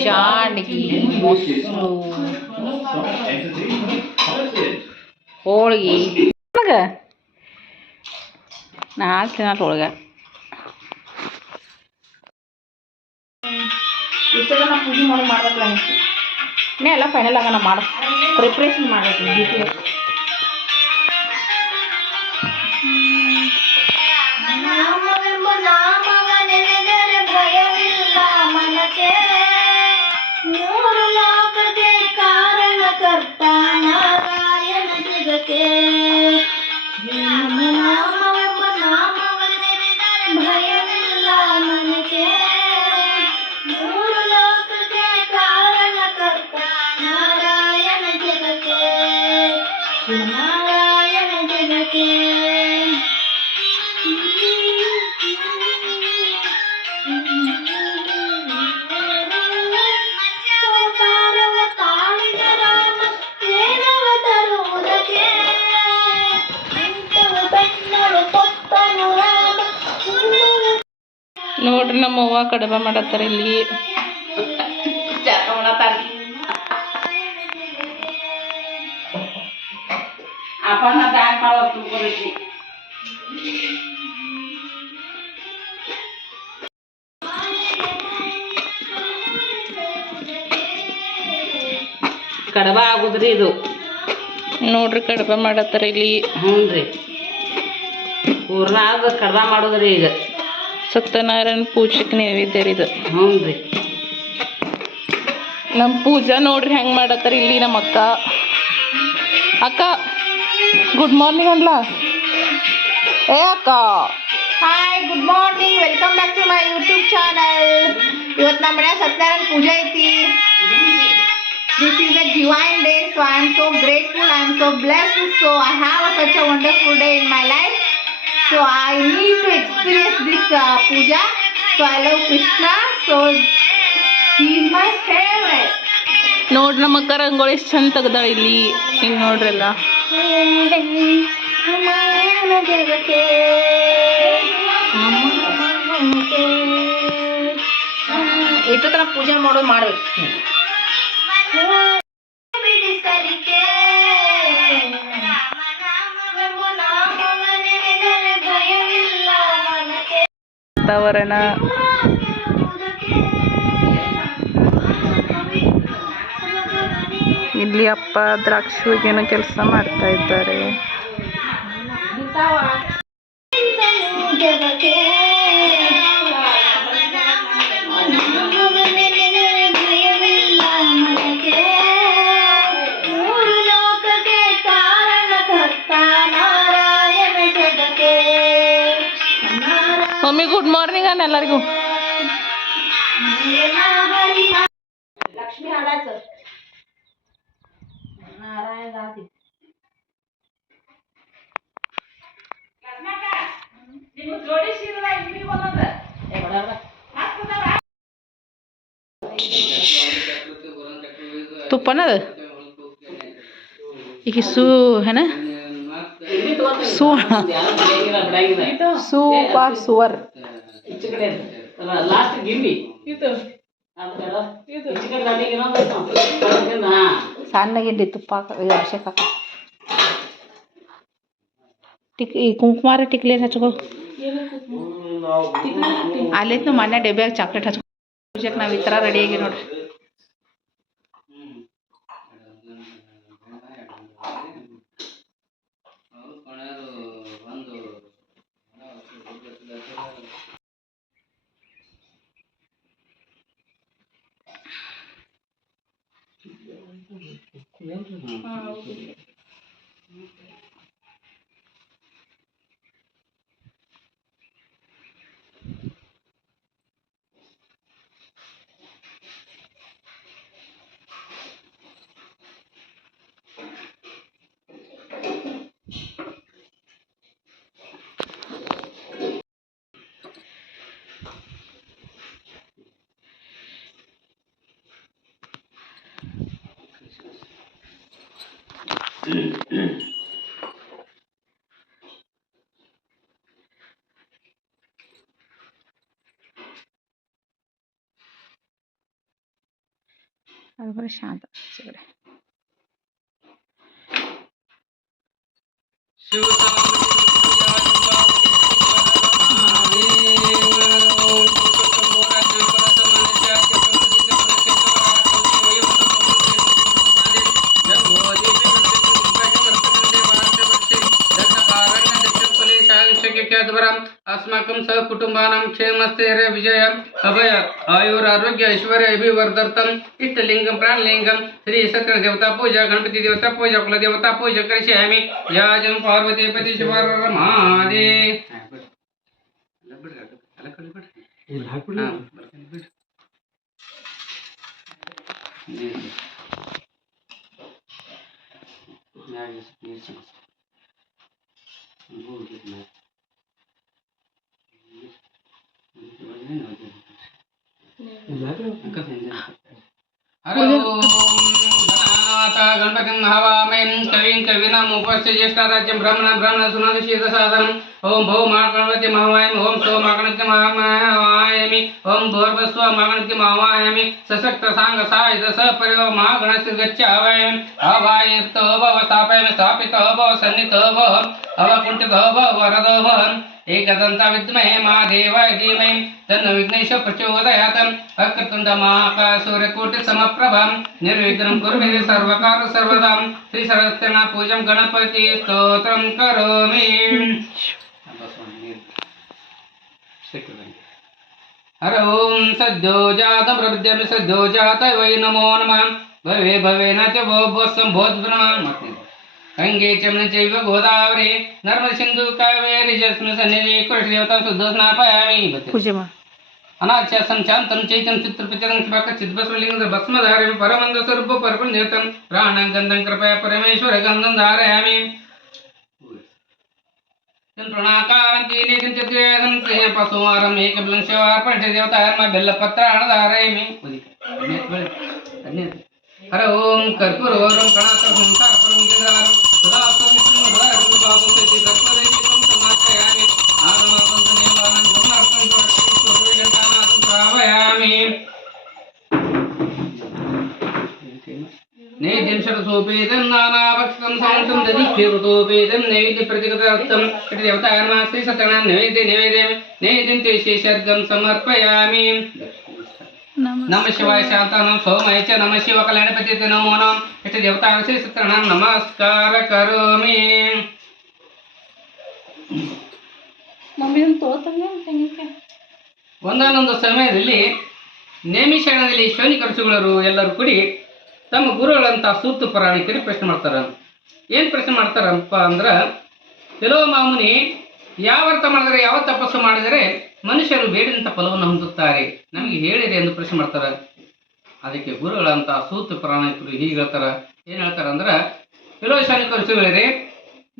ಶಾಂಡ್ಗಿ ಮೊಸರು ಹೋಳ್ಗಿ ನಾ ತಿನ್ನಲ್ಲ ಹೋಳ್ಗೆ ಇಷ್ಟೆಲ್ಲ ನಾವು ಪೂಜೆ ಮಾಡ್ಬೇಕಲ್ಲ ಇನ್ನೇ ಎಲ್ಲ ಫೈನಲ್ ಆಗ ನಾವು ಮಾಡೋ ಪ್ರಿಪ್ರೇಷನ್ ಮಾಡಬೇಕು ನೋಡ್ರಿ ನಮ್ಮ ಅವ್ವ ಕಡಬ ಮಾಡತ್ತಾರ ಇಲ್ಲಿ ಕಡಬ ಆಗುದ್ರಿ ಇದು ನೋಡ್ರಿ ಕಡಬ ಮಾಡತ್ತಾರ ಇಲ್ಲಿ ಹ್ಞೂ ರೀ ಪೂರ್ಣ ಆಗ ಕಡಬ ಮಾಡೋದ್ರಿ ಈಗ ಸತ್ಯನಾರಾಯಣ ಪೂಜೆಗೆ ನೈವೇದ್ಯ ರೀ ಇದು ಹ್ಞೂ ರೀ ನಮ್ಮ ಪೂಜಾ ನೋಡ್ರಿ ಹೆಂಗೆ ಮಾಡತ್ತಾರ ಇಲ್ಲಿ ನಮ್ಮ ಅಕ್ಕ ಗುಡ್ ಮಾರ್ನಿಂಗ್ ಅನ್ಲಾ ಏ ಅಕ್ಕ hi good morning welcome back to my YouTube channel ಇವತ್ತು ನಮ್ಮ ಮನ್ಯಾಗ ಸತ್ಯನಾರಾಯಣ ಪೂಜೆ ಐತಿ This is a divine day, so I am so grateful, I am so blessed, so I have such a wonderful day in my life. So I need to experience this puja. So I love Krishna, so he is my favorite. ನೋಡ್ರಿ ನಮ್ಮ ಅಕ್ಕ ರಂಗೋಳಿ ಎಷ್ಟು ಚಂದ ತೆಗ್ದಾಳ ಇಲ್ಲಿ ಹಿಂಗೆ ನೋಡ್ರಲ್ಲ ಎಷ್ಟು ತರ ಪೂಜೆ ಮಾಡೋದು ಮಾಡ್ಬೇಕು ವಾತಾವರಣ ಇಲ್ಲಿ ಅಪ್ಪ ದ್ರಾಕ್ಷಿಗೇನೋ ಕೆಲಸ ಮಾಡ್ತಾ ಇದ್ದಾರೆ ಮಮ್ಮಿ ಗುಡ್ ಮಾರ್ನಿಂಗ್ ಅನ್ನ ಎಲ್ಲರಿಗೂ ಲಕ್ಷ್ಮಿ ಹಾಡಾಯ್ತು ನಾರಾಯಣ ಗಾದಿ ನೀವು ಜೋಡಿಸಿರಲ್ಲ ಇಲ್ಲಿ ಬಂದ ತುಪ್ಪನದ ಈಗ ಸೂ है ಸೂಪರ್ ಸುವರ್ ಸಣ್ಣ ಗಿಂಡಿ ತುಪ್ಪ ಅಭಿಷೇಕ ಈ ಕುಂಕುಮಾರ ಟಿಕ್ಲಿ ಹಚ್ಕೋ ಅಲ್ಲೈತ್ ನಾವು ಮನೆ ಡಬ್ಬ್ಯಾಗ ಚಾಕ್ಲೇಟ್ ಹಚ್ಕೊ ಪೂಜೆಗೆ ನಾವು ಈ ಥರ ರೆಡಿಯಾಗಿ ನೋಡ್ರಿ ಅದು ಬರೀ ಶಾಂತ ಸಿಗಡೆ अस्माकं सहकुटुम्बानां क्षेमस्थैर्य विजय अभय आयुरारोग्य ऐश्वर्य अभिवर्धर्थम् इष्टलिंगं प्राणलिंगं श्री सत्य देवता पूजा गणपति देवता पूजा कुल देवता पूजा करिष्यामि याजं पार्वती पति शिवर महादेव गणपतिं हवामयं कविं कवीनामुपस्य ज्येष्ठाराज्यं ब्रह्मण सुनादिशीतसाधनम् ओं भौ महागणपति महावायमि ओं सो महागणपति महावायमि ओं भूर्भस्व महागणपति महावायमि सशक्त सांग सायुध सपरिव महागणस्य गच्छावयमि अवायतो भव स्थापयामि स्थापितो भव सन्नितो भव अवकुण्ठितो भव वरदो भव एकदन्ता विद्महे महादेवाय धीमहि तन्नो विघ्नेश्वर प्रचोदयात् वक्रतुण्ड महाकाय समप्रभं निर्विघ्नं कुर्मे सर्वकार सर्वदा श्री सरस्वती पूजं गणपति स्तोत्रं करोमि हर ओं सद्यो जातं प्रविद्यामि सद्यो जाताय वै नमो नमः भवे भवेन च भो संभोद्ब्रह्म गंगे चमन चैव गोदावरी नर्मदे सिंधु कावेरी जस्मिन् सन्निधि कुलदेवतां शुद्धस्नापयामि पूजे मा अनाध्यासं शान्तं चैतं चित्रपचनं चिद्भस्मलिङ्गं भस्मधारयामि परमन्दस्वरूप परपुण्यतं प्राणं गन्धं कृपया परमेश्वर गन्धं धारयामि प्रणाकारं कीलेकं चित्रेदं पशुमारं एकबलं शिवार्पण देवतार्म बेल्लपत्राणं धारयामि हर ओं कर्पूरवरं कणातं संसारपरं गिरारं सदास्तं निसंहारं भावं सति कर्पूरेशं समाचयामि आगमनं नियमानं गमनार्थं स्वरूपगन्धानां श्रावयामि नैवेद्यं शरसोपेदं नानाभक्षं सान्तं दधिक्षेपतोपेदं नैवेद्य प्रतिगतार्थं देवतार्म श्री सत्यनारायण नैवेद्यं ते शेषर्गं समर्पयामि नमः शिवाय शांतानां सोमाय च नमः शिव कल्याणपति नमो नमः इष्ट देवता श्री सत्यनारायण नमस्कार करोमि ಒಂದಾನೊಂದು ಸಮಯದಲ್ಲಿ ನೇಮಿಷಣದಲ್ಲಿ ಶೌನಿಕರ್ಷಿಗಳರು ಎಲ್ಲರೂ ಕೂಡಿ ತಮ್ಮ ಗುರುಗಳಂತ ಸೂಕ್ತ ಪುರಾಣಿಕರಿಗೆ ಪ್ರಶ್ನೆ ಮಾಡ್ತಾರೆ. ಏನು ಪ್ರಶ್ನೆ ಮಾಡ್ತಾರಪ್ಪ ಅಂದ್ರೆ, ಕೆಲವು ಮಾಮುನಿ ಯಾವ ಅರ್ಥ ಮಾಡಿದರೆ ಯಾವ ತಪಸ್ಸು ಮಾಡಿದರೆ ಮನುಷ್ಯರು ಬೇಡಿದಂಥ ಫಲವನ್ನು ಹೊಂದುತ್ತಾರೆ ನಮಗೆ ಹೇಳಿರಿ ಎಂದು ಪ್ರಶ್ನೆ ಮಾಡ್ತಾರೆ. ಅದಕ್ಕೆ ಗುರುಗಳಂತ ಸೂಕ್ತ ಪುರಾಣಿಕರು ಹೀಗೆ ಹೇಳ್ತಾರೆ. ಏನು ಹೇಳ್ತಾರೆ ಅಂದ್ರೆ, ಕೆಲವು ಶೌನಿಕರ್ಷಿಗಳೇ,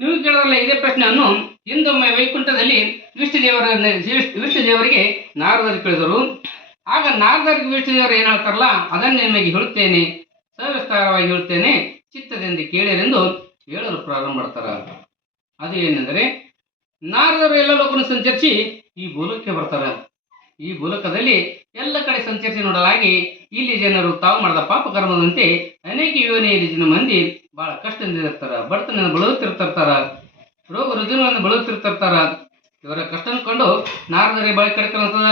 ನೀವು ಕೇಳಿದ್ರಲ್ಲ ಇದೇ ಪ್ರಶ್ನೆಯನ್ನು ಹಿಂದೊಮ್ಮೆ ವೈಕುಂಠದಲ್ಲಿ ವಿಷ್ಣುದೇವರಿಗೆ ನಾರದರು ಕೇಳಿದರು. ಆಗ ನಾರದರಿಗೆ ವಿಷ್ಣುದೇವರು ಏನು ಹೇಳ್ತಾರಲ್ಲ ಅದನ್ನು ನಿಮಗೆ ಹೇಳುತ್ತೇನೆ, ಸವಿಸ್ತಾರವಾಗಿ ಹೇಳುತ್ತೇನೆ, ಚಿತ್ತದಿಂದ ಕೇಳಿರೆಂದು ಹೇಳಲು ಪ್ರಾರಂಭ ಮಾಡ್ತಾರೆ. ಅದು ಏನೆಂದರೆ, ನಾರದರು ಎಲ್ಲ ಲೋಕವನ್ನು ಸಂಚರಿಸಿ ಈ ಭೂಲೋಕಕ್ಕೆ ಬರ್ತಾರೆ. ಈ ಭೂಲೋಕದಲ್ಲಿ ಎಲ್ಲ ಕಡೆ ಸಂಚರಿಸಿ ನೋಡಲಾಗಿ ಇಲ್ಲಿ ಜನರು ತಾವು ಮಾಡಿದ ಪಾಪ ಕರ್ಮದಂತೆ ಅನೇಕ ಯೋನಿಯಲ್ಲಿ ಜನ ಮಂದಿ ಬಹಳ ಕಷ್ಟದಿಂದ ಇರ್ತಾರ, ಬಡತನದಿಂದ ಬಳಲುತ್ತಿರ್ತಾರ, ರೋಗ ರುಜಿನಗಳನ್ನು ಬಳಲುತ್ತಿರ್ತಾರ. ಇವರ ಕಷ್ಟ ಕಂಡು ನಾರದರಿಗೆ ಬಳಿ ಕಡ್ಕೊಳ್ಳುತ್ತದ.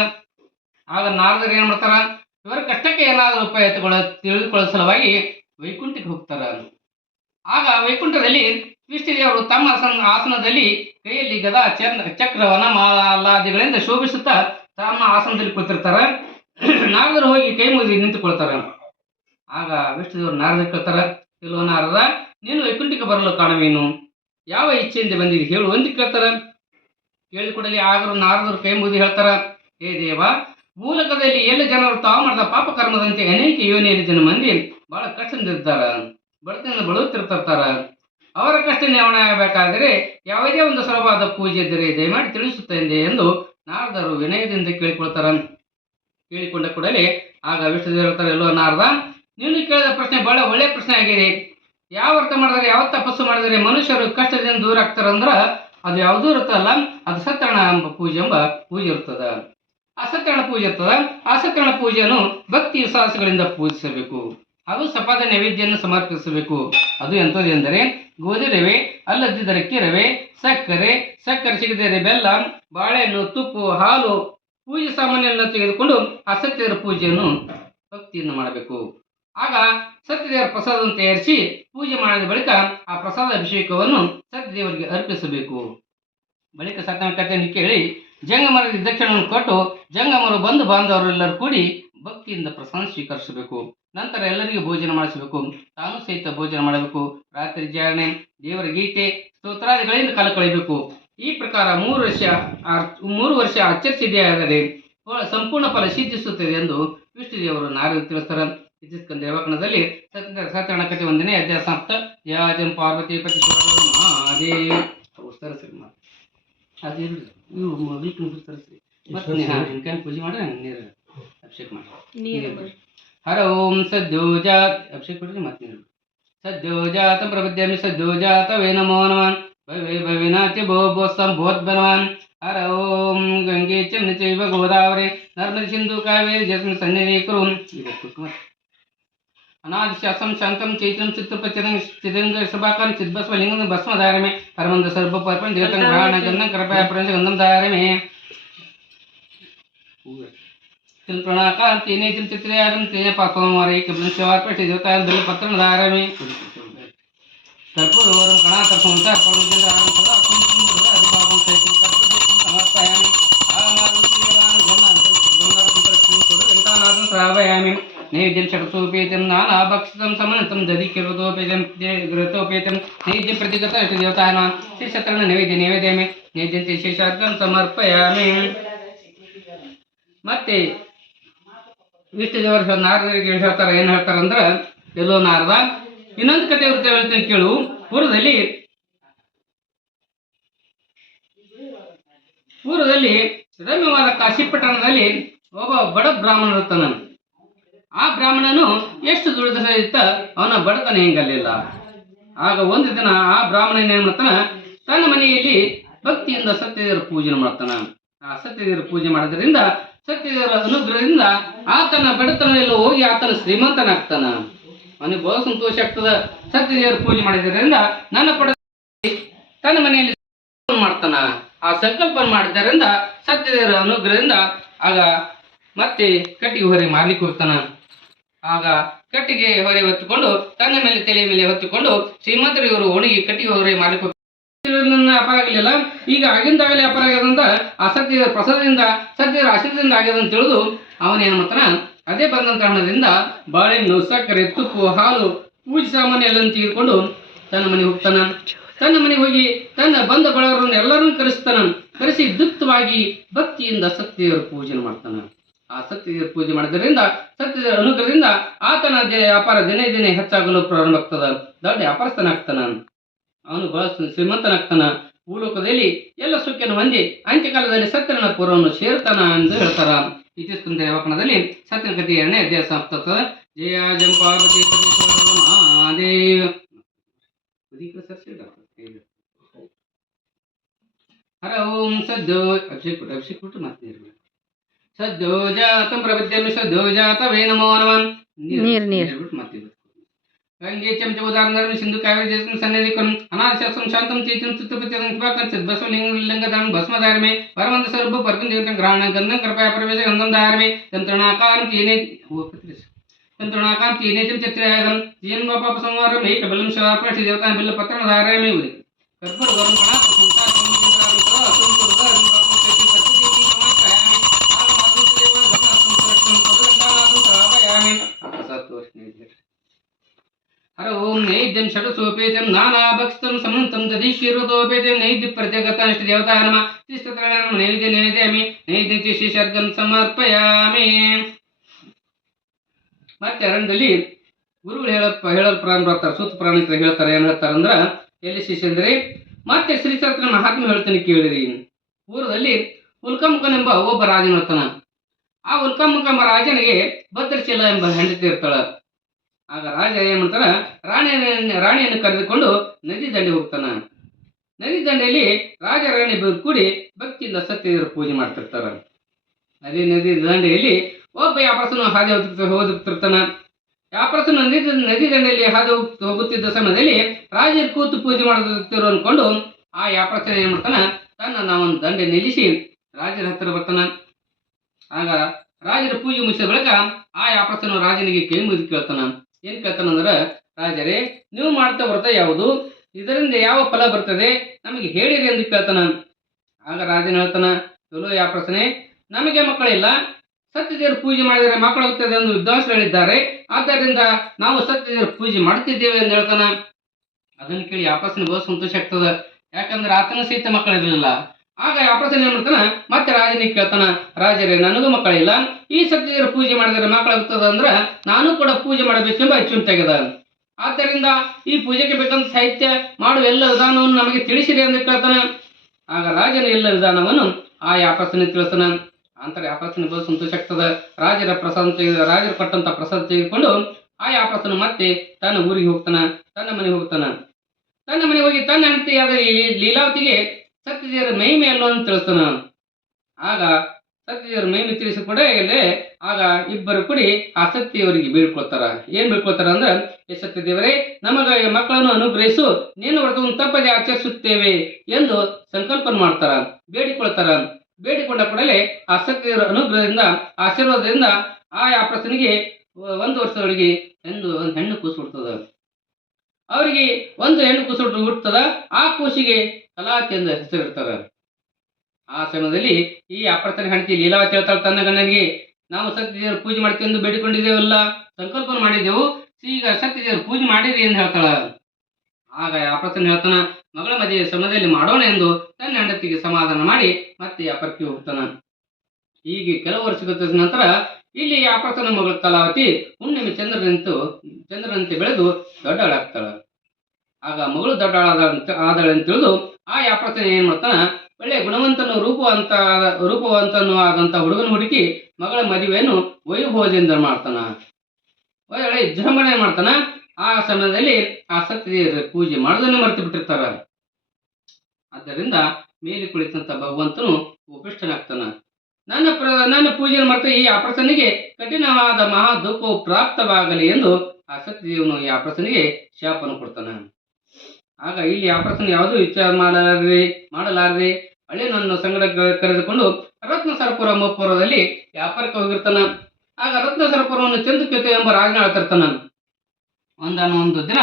ಆಗ ನಾರದರು ಏನು ಮಾಡ್ತಾರ, ಇವರ ಕಷ್ಟಕ್ಕೆ ಏನಾದರೂ ಉಪಾಯ ತಿಳಿದುಕೊಳ್ಳೋ ಸಲುವಾಗಿ ವೈಕುಂಠಕ್ಕೆ ಹೋಗ್ತಾರ. ಆಗ ವೈಕುಂಠದಲ್ಲಿ ವಿಷ್ಣುದೇವರು ತಮ್ಮ ಆಸನದಲ್ಲಿ ಕೈಯಲ್ಲಿ ಗದಾ ಚಕ್ರವನ ಮಾಲಾದಿಗಳಿಂದ ಶೋಭಿಸುತ್ತಾ ತಮ್ಮ ಆಸನದಲ್ಲಿ ಕುಳಿತಿರ್ತಾರ. ನಾರದರು ಹೋಗಿ ಕೈ ಮುಗಿದು ನಿಂತುಕೊಳ್ತಾರ. ಆಗ ವಿಷ್ಣುದೇವರು ನಾರದ ಕೇಳ್ತಾರ, ಕೆಲವು ನಾರದ, ನೀನು ವೈಕುಂಠಕ್ಕೆ ಬರಲು ಕಾರಣವೇನು, ಯಾವ ಇಚ್ಛೆಯಿಂದ ಬಂದಿದೆ ಹೇಳು ಅಂತ ಕೇಳ್ತಾರ. ಕೇಳಿಕೊಡಲಿ ಆಗರು ನಾರದರು ಕೈ ಮುಗಿದು ಹೇಳ್ತಾರ, ಹೇ ದೇವ, ಭೂಲೋಕದಲ್ಲಿ ಎಲ್ಲ ಜನರು ತಾವು ಮಾಡಿದ ಪಾಪ ಕರ್ಮದಂತೆ ಅನೇಕ ಯೋನಿಯಲ್ಲಿ ಜನ ಮಂದಿ ಬಹಳ ಕಷ್ಟದಿಂದಿರ್ತಾರ, ಬಡತನದಿಂದ ಬಳಲುತ್ತಿರ್ತಾರ. ಅವರ ಕಷ್ಟ ನಿವಾರಣೆ ಆಗಬೇಕಾದರೆ ಯಾವುದೇ ಒಂದು ಸುಲಭವಾದ ಪೂಜೆ ಇದ್ದರೆ ದಯಮಾಡಿ ತಿಳಿಸುತ್ತೇನೆ ಎಂದು ನಾರದರು ವಿನಯದಿಂದ ಕೇಳಿಕೊಳ್ತಾರ. ಕೇಳಿಕೊಂಡ ಕೂಡಲೇ ಆಗ ವಿಷ್ಣುದೇವರು ಹೇಳ್ತಾರೆ, ಎಲ್ಲೋ ನಾರದ, ನೀನು ಕೇಳಿದ ಪ್ರಶ್ನೆ ಬಹಳ ಒಳ್ಳೆಯ ಪ್ರಶ್ನೆ ಆಗಿದೆ. ಯಾವ ಅರ್ಥ ಮಾಡಿದರೆ, ಯಾವ ತಪಸ್ಸು ಮಾಡಿದರೆ ಮನುಷ್ಯರು ಕಷ್ಟದಿಂದ ದೂರ ಆಗ್ತಾರಂದ್ರೆ ಅದು ಯಾವುದೂ ಇರುತ್ತಲ್ಲ, ಅದು ಸತ್ಯನಾರಾಯಣ ಎಂಬ ಪೂಜೆ ಇರ್ತದ. ಆ ಸತ್ಯನಾರಾಯಣ ಪೂಜೆ ಇರ್ತದ. ಆ ಸತ್ಯನಾರಾಯಣ ಪೂಜೆಯನ್ನು ಭಕ್ತಿ ವಿಶ್ವಾಸಗಳಿಂದ ಪೂಜಿಸಬೇಕು. ಹಾಗೂ ಸಪಾದ ನೈವೇದ್ಯವನ್ನು ಸಮರ್ಪಿಸಬೇಕು. ಅದು ಎಂಥದ್ದು ಎಂದರೆ ಗೋಧಿ ರವೆ, ಅಲ್ಲದಿದ್ದರೆ ಅಕ್ಕಿ ರವೆ, ಸಕ್ಕರೆ ಸಿಗದಿದ್ದರೆ ಬೆಲ್ಲ, ಬಾಳೆಹಣ್ಣು, ತುಪ್ಪು, ಹಾಲು, ಪೂಜೆ ಸಾಮಾನ್ಯವನ್ನು ತೆಗೆದುಕೊಂಡು ಆ ಸತ್ಯದೇವರ ಪೂಜೆಯನ್ನು ಭಕ್ತಿಯಿಂದ ಮಾಡಬೇಕು. ಆಗ ಸತ್ಯದೇವರ ಪ್ರಸಾದವನ್ನು ತಯಾರಿಸಿ ಪೂಜೆ ಮಾಡಿದ ಬಳಿಕ ಆ ಪ್ರಸಾದ ಅಭಿಷೇಕವನ್ನು ಸತ್ಯದೇವರಿಗೆ ಅರ್ಪಿಸಬೇಕು. ಬಳಿಕ ಸತ್ಯನ ಕಥೆಯನ್ನು ಕೇಳಿ ಜಂಗಮರದ ದಕ್ಷಿಣವನ್ನು ಕೊಟ್ಟು ಜಂಗಮರು ಬಂಧು ಬಾಂಧವರೆಲ್ಲರೂ ಕೂಡಿ ಭಕ್ತಿಯಿಂದ ಪ್ರಸಾದ ಸ್ವೀಕರಿಸಬೇಕು. ನಂತರ ಎಲ್ಲರಿಗೂ ಭೋಜನ ಮಾಡಿಸಬೇಕು. ತಾನು ಸಹಿತ ಭೋಜನ ಮಾಡಬೇಕು. ರಾತ್ರಿ ಜಾಗರಣೆ, ದೇವರ ಗೀತೆ, ಸ್ತೋತ್ರಾದಿಗಳಿಂದ ಕಾಲ ಕಳೆಯಬೇಕು. ಈ ಪ್ರಕಾರ 3 ವರ್ಷ ಆಚರಿಸಿದೆಯಾದರೆ ಸಂಪೂರ್ಣ ಫಲ ಸಿದ್ಧಿಸುತ್ತದೆ ಎಂದು ವಿಷ್ಣುದೇವರು ನಾರದರು ತಿಳಿಸ್ತಾರೆ. ಇತಿಸ್ಕಂದ ದೇವಕಣದಲ್ಲಿ ಸತ್ಯನಾರಾಯಣ ಕಥೆ 1ನೇ ಅಧ್ಯಾಯ ಸಮಾಪ್ತ. ಯಾಜಂ ಪಾರ್ವತಿ ಪತಿ ಮಹಾದೇವ್ ಸರಸ್ರಿ ಮತ್ತೆ ಪೂಜೆ ಮಾಡ್ರೆ ನೀರು ಅಭಿಷೇಕ ಮಾಡಿ. ಹರ ಓಂ ಸದ್ಯೋಜಾತ್ ಅಭಿಷೇಕ ಕೊಡ್ರಿ ಮತ್ತೆ ನೀರು. ಸದ್ಯೋಜಾತ ಪ್ರಪದ್ಯಾಮಿ ಸದ್ಯೋಜಾತ ವೇ ನಮೋ ನಮಃ ಭವೇ ಭವಿನಾತಿ ಭೋ ಭೋ ಸಂಭೋದ್ಭವಾನ್. ಹರ ಓಂ ಗಂಗೆ ಚಮ್ನ ಚೈವ ಗೋದಾವರಿ ನರ್ಮದೆ ಸಿಂಧು ಕಾವೇರಿ ಜಸ್ಮಿನ್ ಸನ್ನಿಧಿ ಕುರು. ಅನಾದಿ ಶಾಸಂ ಶಾಂತಂ ಚೈತಂ ಚಿತ್ತಪಚರಂ ಚಿದಂಗ ಸಭಾಕಂ ಚಿದ್ಭಸ್ಮ ಲಿಂಗಂ ಭಸ್ಮ ಧಾರಮೆ ಪರಮಂದ ಸರ್ವ ಪರ್ಪಣ ದೇವತಂ ಗ್ರಹಣ ಗಂಧಂ ಕೃಪಾ ಪ್ರಪಂಚ ಗಂಧಂ ಧಾರಮೆ. ಪ್ರಣಾಕಾಂತಿ ನೇತಿಂ ಚಿತ್ರಯಾಗಂ ತೇಜ ಪಾಪಮಾರೈ ಕಬ್ಲಂ ಶಿವಾರ್ಪಣೆ ದೇವತಾಯ ಬಿಲ್ಲ ಪತ್ರಂ ಧಾರಮೆ. ಕರ್ಪೂರವರಂ ಕಣಾತ ಸಂಸಾರ ಪರಮಚಂದ್ರ ಆರಂ ಸದಾ ಕುಂಕುಮ ಅಧಿಭಾವಂ ಸಹಿತಂ ಕರ್ಪೂರಂ ಸಮರ್ಪಯಾಮಿ. ಆಮಾರಂ ಶ್ರೀರಾಮ ಗಂಧಾರಂ ಕೊಡು ವೆಂಕಟನಾಥಂ ಶ್ರಾವಯಾಮಿ. ನೈವೇದ್ಯಂ ಷಟ್ಸೋಪೇತಂ ನಾನಾ ಭಕ್ಷಿತಂ ಸಮನತಂ ದಧಿಕಿರೋಪೇತಂ ಗೃಹೋಪೇತಂ ನೈವೇದ್ಯಂ ಪ್ರತಿಗತ ದೇವತಾನಾಂ ಶ್ರೀ ಸತ್ಯನ ನೈವೇದ್ಯಮಿ ನೈವೇದ್ಯಂತೆ ಶೇಷಾರ್ಘಂ ಸಮರ್ಪಯಾಮಿ. ಮತ್ತೆ ವಿಷ್ಣುದೇವರು ನಾರದರಿಗೆ ಹೇಳ್ತಾರೆ, ಏನು ಹೇಳ್ತಾರೆ ಅಂದ್ರೆ, ಎಲ್ಲೋ ನಾರದ ಇನ್ನೊಂದು ಕಥೆ ಇರುತ್ತೆ ಹೇಳ್ತೇನೆ ಕೇಳು. ಪೂರ್ವದಲ್ಲಿ ರಮ್ಯವಾದ ಕಾಶಿಪಟ್ಟಣದಲ್ಲಿ ಒಬ್ಬ ಬಡ ಬ್ರಾಹ್ಮಣ ಇರ್ತಾನ. ಆ ಬ್ರಾಹ್ಮಣನು ಎಷ್ಟು ದುಡಿದ ಸಹಿತ ಅವನ ಬಡತನ ಹೆಂಗಲ್ಲಿಲ್ಲ. ಆಗ ಒಂದು ದಿನ ಆ ಬ್ರಾಹ್ಮಣನ ಏನ್ ಮಾಡ್ತಾನ, ತನ್ನ ಮನೆಯಲ್ಲಿ ಭಕ್ತಿಯಿಂದ ಸತ್ಯದೇವರ ಪೂಜೆ ಮಾಡ್ತಾನ. ಆ ಸತ್ಯದೇವರ ಪೂಜೆ ಮಾಡೋದ್ರಿಂದ ಸತ್ಯದೇವರ ಅನುಗ್ರಹದಿಂದ ಆತನ ಬಡತನ ಹೋಗಿ ಆತನ ಶ್ರೀಮಂತನಾಗ್ತಾನ. ಅವನಿಗೆ ಬಹಳ ಸಂತೋಷ ಆಗ್ತದ. ಸತ್ಯದೇವರ ಪೂಜೆ ಮಾಡಿದ್ರಿಂದ ನನ್ನ ಪಡ ತನ್ನ ಮನೆಯಲ್ಲಿ ಮಾಡ್ತಾನ. ಆ ಸಂಕಲ್ಪ ಮಾಡಿದ್ದರಿಂದ ಸತ್ಯದೇವರ ಅನುಗ್ರಹದಿಂದ ಆಗ ಮತ್ತೆ ಕಟ್ಟಿಗೆ ಹೊರೆ ಮಾರ್ಲಿಕ್ಕೆ ಹೋಗ್ತಾನ. ಆಗ ಕಟ್ಟಿಗೆ ಹೊರೆ ಹೊತ್ತುಕೊಂಡು ತನ್ನ ಮೇಲೆ ತಲೆಯ ಮೇಲೆ ಹೊತ್ತುಕೊಂಡು ಶ್ರೀಮಂತರು ಇವರು ಒಣಗಿ ಕಟ್ಟಿಗೆ ಹೊರೆ ಮಾರ್ಲಿಕ್ಕೆ ಹೋಗ್ತಾನೆ. ಅಪಾರ ಆಗಲಿಲ್ಲ. ಈಗ ಆಗಿಂದಾಗಲೇ ಅಪಾರ ಆಗ್ಯದಂತ ಆ ಸತ್ಯದೇವರ ಪ್ರಸಾದದಿಂದ ಸತ್ಯದೇವರ ಆಶೀರ್ವಾದದಿಂದ ಆಗ್ಯದಂತ ತಿಳಿದು ಅವನೇನು ಮಾಡ್ತಾನ, ಅದೇ ಬಂದಂತ ಹಣದಿಂದ ಬಾಳೆಹಣ್ಣು, ಸಕ್ಕರೆ, ತುಪ್ಪು, ಹಾಲು, ಪೂಜೆ ಸಾಮಾನ್ಯ ಎಲ್ಲ ತೆಗೆದುಕೊಂಡು ತನ್ನ ಮನೆಗೆ ಹೋಗ್ತಾನ. ತನ್ನ ಮನೆಗೆ ಹೋಗಿ ತನ್ನ ಬಂದ ಬಳಗರನ್ನು ಎಲ್ಲರನ್ನೂ ಕರೆಸ್ತಾನ. ಕರೆಸಿ ದುಕ್ತವಾಗಿ ಭಕ್ತಿಯಿಂದ ಸತ್ಯದೇವರ ಪೂಜೆ ಮಾಡ್ತಾನ. ಆ ಸತ್ಯದೇವರ ಪೂಜೆ ಮಾಡೋದ್ರಿಂದ ಸತ್ಯದೇವರ ಅನುಗ್ರಹದಿಂದ ಆತನ ವ್ಯಾಪಾರ ದಿನೇ ದಿನೇ ಹೆಚ್ಚಾಗಲು ಪ್ರಾರಂಭ ಆಗ್ತದ. ದೊಡ್ಡ ವ್ಯಾಪಾರಸ್ಥನಾಗ್ತಾನ. ಅವನು ಬಹಳ ಶ್ರೀಮಂತನಾಗ್ತಾನ. ಭೂಲೋಕದಲ್ಲಿ ಎಲ್ಲ ಸುಖವನ್ನು ಹೊಂದಿ ಅಂತ್ಯಕಾಲದಲ್ಲಿ ಸತ್ಯನ ಪೂರ್ವವನ್ನು ಸೇರ್ತಾನ ಎಂದು ಹೇಳ್ತಾರ. ಇತಿಸ್ಕಂದ ದೇವಕಣದಲ್ಲಿ ಸತ್ಯನ ಕಥೆ 2ನೇ ಅಧ್ಯಾಯ ಸಮಾಪ್ತ. ಜಯ ಜಂ ಪಾರ್ವತಿ ಮಹಾದೇವ. ಹರ ಓಂ ಸದ್ಯೋ ಅಭಿಷೇಕ ಕೊಟ್ಟು ಮತ್ತೆ ಸದ್ಯೋ ಜಾತಂ ಪ್ರಪದ್ಯಾಮಿ ಸದ್ಯೋ ಜಾತ ವೇ ನಮೋ ನಮಃ ನೀರು ಮತ್ತೆ ಗಂಗೆ ಚಮಚ ಉದಾಹರಣೆ ಸಿಂಧು ಕಾವೇರಿ ಜಸ್ಮಿನ್ ಸನ್ನಿಧಿ ಕರುಂ ಅನಾಶಾಸಂ ಶಾಂತಂ ಚೈತಂ ಚಿತ್ತಪಚರಂ ಶಿವಾಕಂಚಿತ್ ಭಸ್ಮ ಲಿಂಗಧಾರಂ ಭಸ್ಮಧಾರಮೆ ಪರಮಂತ ಸ್ವರೂಪ ಪರ್ಪಂ ದೇವತಂ ಗ್ರಹಣ ಗಂಧಂ ಕೃಪಾ ಪ್ರವೇಶ ಗಂಧಂ ಧಾರಮೆ ಯಂತ್ರಣಾಕಾರಂ ತೀನೇಜಂ ಚಿತ್ರಯಾಗಂ ಜೀನ್ ಪಾಪ ಸಂವಾರಂ ಏಕ ಬಲಂ ಶಿವಾರ್ಪಣ ಶ್ರೀ ದೇವತಾನ ಬಿಲ್ಲ ಪತ್ರಂ ಧಾರಮೆ ಉದಿ ಕರ್ಪೂರ ವರಂ ಕಣಾತ ಸಂಸಾರ ಪರಮಚಂದ್ರಾರಂ ಸದಾ ಅಸಂಕುರ್ಗ ಅರಿವಾಮಂ ಚೈತಂ ಕರ್ತುದೀಪಂ ಸಮರ್ಪಯಾಮಿ. ಆಗ ಮಾತೃದೇವ ಗಮನ ಸಂಪರಕ್ಷಂ ಪದಗಂಧಾನಾದಂ ಶ್ರಾವಯಾಮಿ. ಹರ ಓಂ ನೈವೇದ್ಯಂ ಷಟ್ಸೋಪೇತಂ ನಾನಾ ಭಕ್ಷಿತಂ ಸಮಂತಂ ದಧಿಶೀರ್ವತೋಪೇತಂ ನೈವೇದ್ಯ ಪ್ರತ್ಯಗತ ಶ್ರೀ ದೇವತಾಯ ನಮಃ ಶ್ರೀ ನೈವೇದ್ಯಮಿ ನೈವೇದ್ಯ ಶೇಷಾರ್ಘಂ ಸಮರ್ಪಯಾಮಿ. ಮತ್ತೆ ಅರಣ್ಯದಲ್ಲಿ ಗುರುಗಳು ಹೇಳಲು ಪ್ರಾರಂಭ ಮಾಡ್ತಾರೆ. ಸೂತ ಪ್ರಾಣಿಕರು ಹೇಳ್ತಾರೆ, ಏನು ಹೇಳ್ತಾರೆ ಅಂದ್ರೆ, ಎಲ್ಲಿ ಶಿಷ್ಯಂದ್ರೆ ಮತ್ತೆ ಶ್ರೀಚರಿತ್ರ ಮಹಾತ್ಮ ಹೇಳ್ತಾನೆ ಕೇಳಿರಿ. ಪೂರ್ವದಲ್ಲಿ ಉಲ್ಕಮುಖನೆಂಬ ಒಬ್ಬ ರಾಜನಿರ್ತಾನ. ಆ ಉಲ್ಕಮುಖ ರಾಜನಿಗೆ ಭದ್ರಶೀಲ ಎಂಬ ಹೆಂಡತಿ ಇರ್ತಾಳ. ಆಗ ರಾಜ ಏನ್ ಮಾಡ್ತಾನ, ರಾಣಿಯನ್ನು ಕರೆದುಕೊಂಡು ನದಿ ದಂಡೆ ಹೋಗ್ತಾನ. ನದಿ ದಂಡೆಯಲ್ಲಿ ರಾಜ ರಾಣಿ ಕೂಡಿ ಭಕ್ತಿಯಿಂದ ಸತ್ಯದೇವರ ಪೂಜೆ ಮಾಡ್ತಿರ್ತಾರ. ಅದೇ ನದಿ ದಂಡೆಯಲ್ಲಿ ಒಬ್ಬ ವ್ಯಾಪಾರಸ್ಥನು ಹಾದಿ ಹೋಗುತ್ತಿರ್ತಾನ. ವ್ಯಾಪಾರಸ್ಥನು ನದಿ ದಂಡೆಯಲ್ಲಿ ಹಾದು ಹೋಗುತ್ತಿದ್ದ ಸಮಯದಲ್ಲಿ ರಾಜರು ಕೂತು ಪೂಜೆ ಮಾಡುತ್ತಿರು ಅನ್ಕೊಂಡು ಆ ವ್ಯಾಪಾರಸ್ಥನ ಏನ್ ಮಾಡ್ತಾನ ತನ್ನ ಒಂದು ದಂಡೆ ನಿಲ್ಲಿಸಿ ರಾಜರ ಹತ್ತಿರ ಬರ್ತಾನ. ಆಗ ರಾಜರ ಪೂಜೆ ಮುಗಿಸಿದ ಬಳಿಕ ಆ ವ್ಯಾಪಾರಸ್ಥನು ರಾಜನಿಗೆ ಕೈ ಮುಗಿದು ಕೇಳ್ತಾನ. ಏನ್ ಕೇಳ್ತಾನಂದ್ರ, ರಾಜರೇ, ನೀವು ಮಾಡ್ತಾ ವ್ರತ ಯಾವುದು, ಇದರಿಂದ ಯಾವ ಫಲ ಬರ್ತದೆ ನಮಗೆ ಹೇಳಿರಿ ಎಂದು ಕೇಳ್ತಾನ. ಆಗ ರಾಜನ ಹೇಳ್ತಾನ, ಚಲೋ ವ್ಯಾಪಾರಸ್ಥನೇ, ನಮಗೆ ಮಕ್ಕಳಿಲ್ಲ, ಸತ್ಯದೇವರು ಪೂಜೆ ಮಾಡಿದರೆ ಮಕ್ಕಳಾಗುತ್ತದೆ ಎಂದು ವಿದ್ವಾಂಸರು ಹೇಳಿದ್ದಾರೆ, ಆದ್ದರಿಂದ ನಾವು ಸತ್ಯದೇವರು ಪೂಜೆ ಮಾಡುತ್ತಿದ್ದೇವೆ ಎಂದು ಹೇಳ್ತಾನ. ಅದನ್ನು ಕೇಳಿ ವ್ಯಾಪಾರಸ್ಥನ ಬಹು ಸಂತೋಷ ಆಗ್ತದ, ಯಾಕಂದ್ರೆ ಆತನ ಸಹಿತ ಮಕ್ಕಳಿರಲಿಲ್ಲ. ಆಗ ವ್ಯಾಪಾರಸ್ಥನ ಏನ್ ಮಾಡ್ತಾನ, ಮತ್ತೆ ರಾಜನಿಗೆ ಕೇಳ್ತಾನ, ರಾಜರೇ, ನನಗೂ ಮಕ್ಕಳಿಲ್ಲ, ಈ ಸತ್ಯದೇವರು ಪೂಜೆ ಮಾಡಿದರೆ ಮಕ್ಕಳಾಗುತ್ತದೆ ಅಂದ್ರ ನಾನು ಕೂಡ ಪೂಜೆ ಮಾಡಬೇಕೆಂಬ ಇಚ್ಛೆ ಉಂಟಾಗ್ಯದ, ಆದ್ದರಿಂದ ಈ ಪೂಜೆಗೆ ಬೇಕಂತ ಸಾಹಿತ್ಯ ಮಾಡುವ ಎಲ್ಲ ವಿಧಾನವನ್ನು ನಮಗೆ ತಿಳಿಸಿರಿ ಎಂದು ಕೇಳ್ತಾನ. ಆಗ ರಾಜನ ಎಲ್ಲ ವಿಧಾನವನ್ನು ಆ ವ್ಯಾಪಾರಸ್ಥನಿಗೆ ತಿಳಿಸ್ತಾನ. ಅಂತರ ವ್ಯಾಪಾರಸ್ಥನಿಗೆ ಬಹು ಸಂತೋಷ ಆಗ್ತದ. ರಾಜರು ಕೊಟ್ಟಂತ ಪ್ರಸಾದ ತೆಗೆದುಕೊಂಡು ಆ ವ್ಯಾಪಾರಸ್ಥನು ಮತ್ತೆ ತನ್ನ ಊರಿಗೆ ಹೋಗ್ತಾನ, ತನ್ನ ಮನೆಗೆ ಹೋಗ್ತಾನ. ತನ್ನ ಮನೆಗೆ ಹೋಗಿ ತನ್ನ ಹೆಂಡತಿಯಾದ ಲೀಲಾವತಿಗೆ ಸತ್ಯದೇವರ ಮಹಿಮೆ ಅಲ್ಲವನ್ನು ತಿಳಿಸ್ತಾನ. ಆಗ ಸತ್ಯದೇವರ ಮಹಿಮೆ ತಿಳಿಸಿಕೊಡಲೇ ಆಗ ಇಬ್ಬರು ಕೂಡಿ ಆ ಸತ್ಯದೇವರಿಗೆ ಬೀಳ್ಕೊಳ್ತಾರ. ಏನ್ ಬೀಳ್ಕೊಳ್ತಾರ ಅಂದ್ರೆ, ಸತ್ಯದೇವರೇ, ನಮಗ ಮಕ್ಕಳನ್ನು ಅನುಗ್ರಹಿಸು, ನೀನು ವ್ರತವನ್ನು ತಪ್ಪದೆ ಆಚರಿಸುತ್ತೇವೆ ಎಂದು ಸಂಕಲ್ಪ ಮಾಡ್ತಾರ, ಬೇಡಿಕೊಳ್ತಾರ. ಬೇಡಿಕೊಂಡ ಕೂಡಲೇ ಆ ಸತ್ಯದೇವರ ಅನುಗ್ರಹದಿಂದ ಆಶೀರ್ವಾದದಿಂದ ಆ ವ್ಯಾಪಾರಸ್ಥನಿಗೆ 1 ವರ್ಷದೊಳಗೆ ಒಂದು ಹೆಣ್ಣು ಕೂಸು ಹುಡ್ತದ. ಅವರಿಗೆ ಒಂದು ಹೆಣ್ಣು ಕೂಸು ಹುಟ್ಟುತ್ತದ. ಆ ಕೂಸಿಗೆ ಕಲಾವತಿ ಎಂದು ಹೆಸರಿಡ್ತಾರ. ಆ ಸಮಯದಲ್ಲಿ ಈ ವ್ಯಾಪಾರಸ್ಥನ ಹೆಂಡತಿ ಲೀಲಾವತಿ ಹೇಳ್ತಾಳೆ ತನ್ನ ಗಂಡನಿಗೆ, ನಾವು ಸತ್ಯದೇವರ ಪೂಜೆ ಮಾಡ್ತೀವಿ ಎಂದು ಬೇಡಿಕೊಂಡಿದ್ದೇವಲ್ಲ, ಸಂಕಲ್ಪ ಮಾಡಿದೆವು, ಈಗ ಸತ್ಯದೇವರ ಪೂಜೆ ಮಾಡಿರಿ ಎಂದು ಹೇಳ್ತಾಳ. ಆಗ ವ್ಯಾಪಾರಸ್ಥನ ಹೇಳ್ತಾನ, ಮಗಳ ಮದುವೆ ಸಮಯದಲ್ಲಿ ಮಾಡೋಣ ಎಂದು ತನ್ನ ಹೆಂಡತಿಗೆ ಸಮಾಧಾನ ಮಾಡಿ ಮತ್ತೆ ವ್ಯಾಪಾರಕ್ಕೆ ಹೋಗ್ತಾನ. ಹೀಗೆ ಕೆಲವು ವರ್ಷಗಳ ನಂತರ ಇಲ್ಲಿ ವ್ಯಾಪಾರಸ್ಥನ ಮಗಳು ಕಲಾವತಿ ಹುಣ್ಣಿಮೆ ಚಂದ್ರನಂತೆ ಬೆಳೆದು ದೊಡ್ಡಳಾಗ್ತಾಳ. ಆಗ ಮಗಳು ಆದಳಂತ ತಿಳಿದು ಆ ವ್ಯಾಪಾರಸ್ಥನ ಏನ್ ಮಾಡ್ತಾನ, ಒಳ್ಳೆ ಗುಣವಂತನು ರೂಪವಂತನು ಆದಂತ ಹುಡುಗನ ಹುಡುಕಿ ಮಗಳ ಮದುವೆಯನ್ನು ವೈಭವದಿಂದ ಮಾಡ್ತಾನ, ಒಳ್ಳೆ ವಿಜೃಂಭಣೆ ಮಾಡ್ತಾನ. ಆ ಸಮಯದಲ್ಲಿ ಆ ಸತ್ಯದೇವರ ಪೂಜೆ ಮಾಡೋದನ್ನು ಮರೆತು ಬಿಟ್ಟಿರ್ತಾರ. ಆದ್ದರಿಂದ ಮೇಲೆ ಕುಳಿತಂತ ಭಗವಂತನು ಉಪಿಷ್ಟನಾಗ್ತಾನ. ನನ್ನ ಪೂಜೆಯನ್ನು ಮರೆತು ಈ ವ್ಯಾಪಾರಸ್ಥನಿಗೆ ಕಠಿಣವಾದ ಮಹಾ ದುಃಖವು ಪ್ರಾಪ್ತವಾಗಲಿ ಎಂದು ಆ ಸತ್ಯದೇವನು ಈ ವ್ಯಾಪಾರಸ್ಥನಿಗೆ ಶಾಪವನ್ನು ಕೊಡ್ತಾನ. ಆಗ ಇಲ್ಲಿ ವ್ಯಾಪಾರಸ್ಥನ ಯಾವುದೂ ವಿಚಾರ ಮಾಡಲಾರದೆ ಹಳೆಯನನ್ನು ಸಂಗಡ ಕರೆದುಕೊಂಡು ರತ್ನ ಸರಪುರದಲ್ಲಿ ವ್ಯಾಪಾರಕ್ಕೆ ಹೋಗಿರ್ತಾನ. ಆಗ ರತ್ನ ಸರಪುರವನ್ನು ಚಂದ್ರಕೇತು ಎಂಬ ರಾಜನ ಆಳ್ತಿರ್ತಾನ. ಒಂದು ದಿನ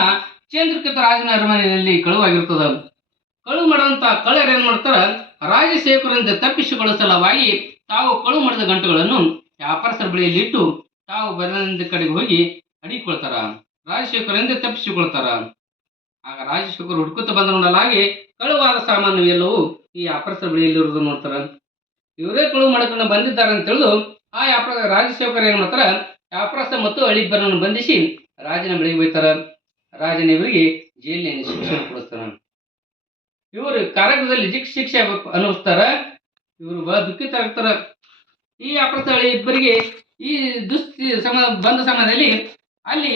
ಚಂದ್ರಕೇತು ರಾಜನ ಅರಮನೆಯಲ್ಲಿ ಕಳುವಾಗಿರ್ತದ. ಕಳುವು ಮಾಡುವಂತ ಕಳ್ಳರು ಏನ್ ಮಾಡ್ತಾರ, ರಾಜಸೇವಕರಿಂದ ತಪ್ಪಿಸಿಕೊಳ್ಳುವ ಸಲುವಾಗಿ ತಾವು ಕಳುವು ಮಾಡಿದ ಗಂಟುಗಳನ್ನು ವ್ಯಾಪಾರಸ್ಥರ ಬಳಿಯಲ್ಲಿ ಇಟ್ಟು ತಾವು ಬರೆದ ಕಡೆಗೆ ಹೋಗಿ ಅಡಿಕೊಳ್ತಾರ. ರಾಜಸೇವಕರಿಂದ ತಪ್ಪಿಸಿಕೊಳ್ತಾರ. ಆಗ ರಾಜಸೇವಕರು ಹುಡುಕುತ್ತ ಬಂದ ನೋಡಲಾಗಿ ಕಳುವಾದ ಸಾಮಾನು ಎಲ್ಲವೂ ಈ ವ್ಯಾಪಾರಸ್ಥರ ಬಳಿಯಲ್ಲಿ ಇರುವುದು ನೋಡ್ತಾರ. ಇವರೇ ಕಳುವು ಮಾಡಿಕೊಂಡು ಬಂದಿದ್ದಾರೆ ಅಂತ ತಿಳಿದು ಆ ರಾಜಸೇವಕರು ಏನ್ ಮಾಡ್ತಾರ, ವ್ಯಾಪಾರಸ್ಥ ಮತ್ತು ಅಳಿಬ್ಬರನ್ನು ಬಂಧಿಸಿ ರಾಜನ ಬಳಿಗೆ ಹೋಗ್ತಾರ. ರಾಜನ ಇವರಿಗೆ ಜೈಲಿನ ಶಿಕ್ಷೆ ಕೊಡಿಸ್ತಾರ. ಇವರು ಕಾರಾಗೃಹದಲ್ಲಿ ಶಿಕ್ಷೆ ಅನುಭವಿಸ್ತಾರ. ಇವರು ಬಹಳ ದುಃಖಿತರಾಗ್ತಾರ. ಈ ವ್ಯಾಪಾರಸ್ಥ ಇಬ್ಬರಿಗೆ ಈ ಬಂದ ಸಮಯದಲ್ಲಿ ಅಲ್ಲಿ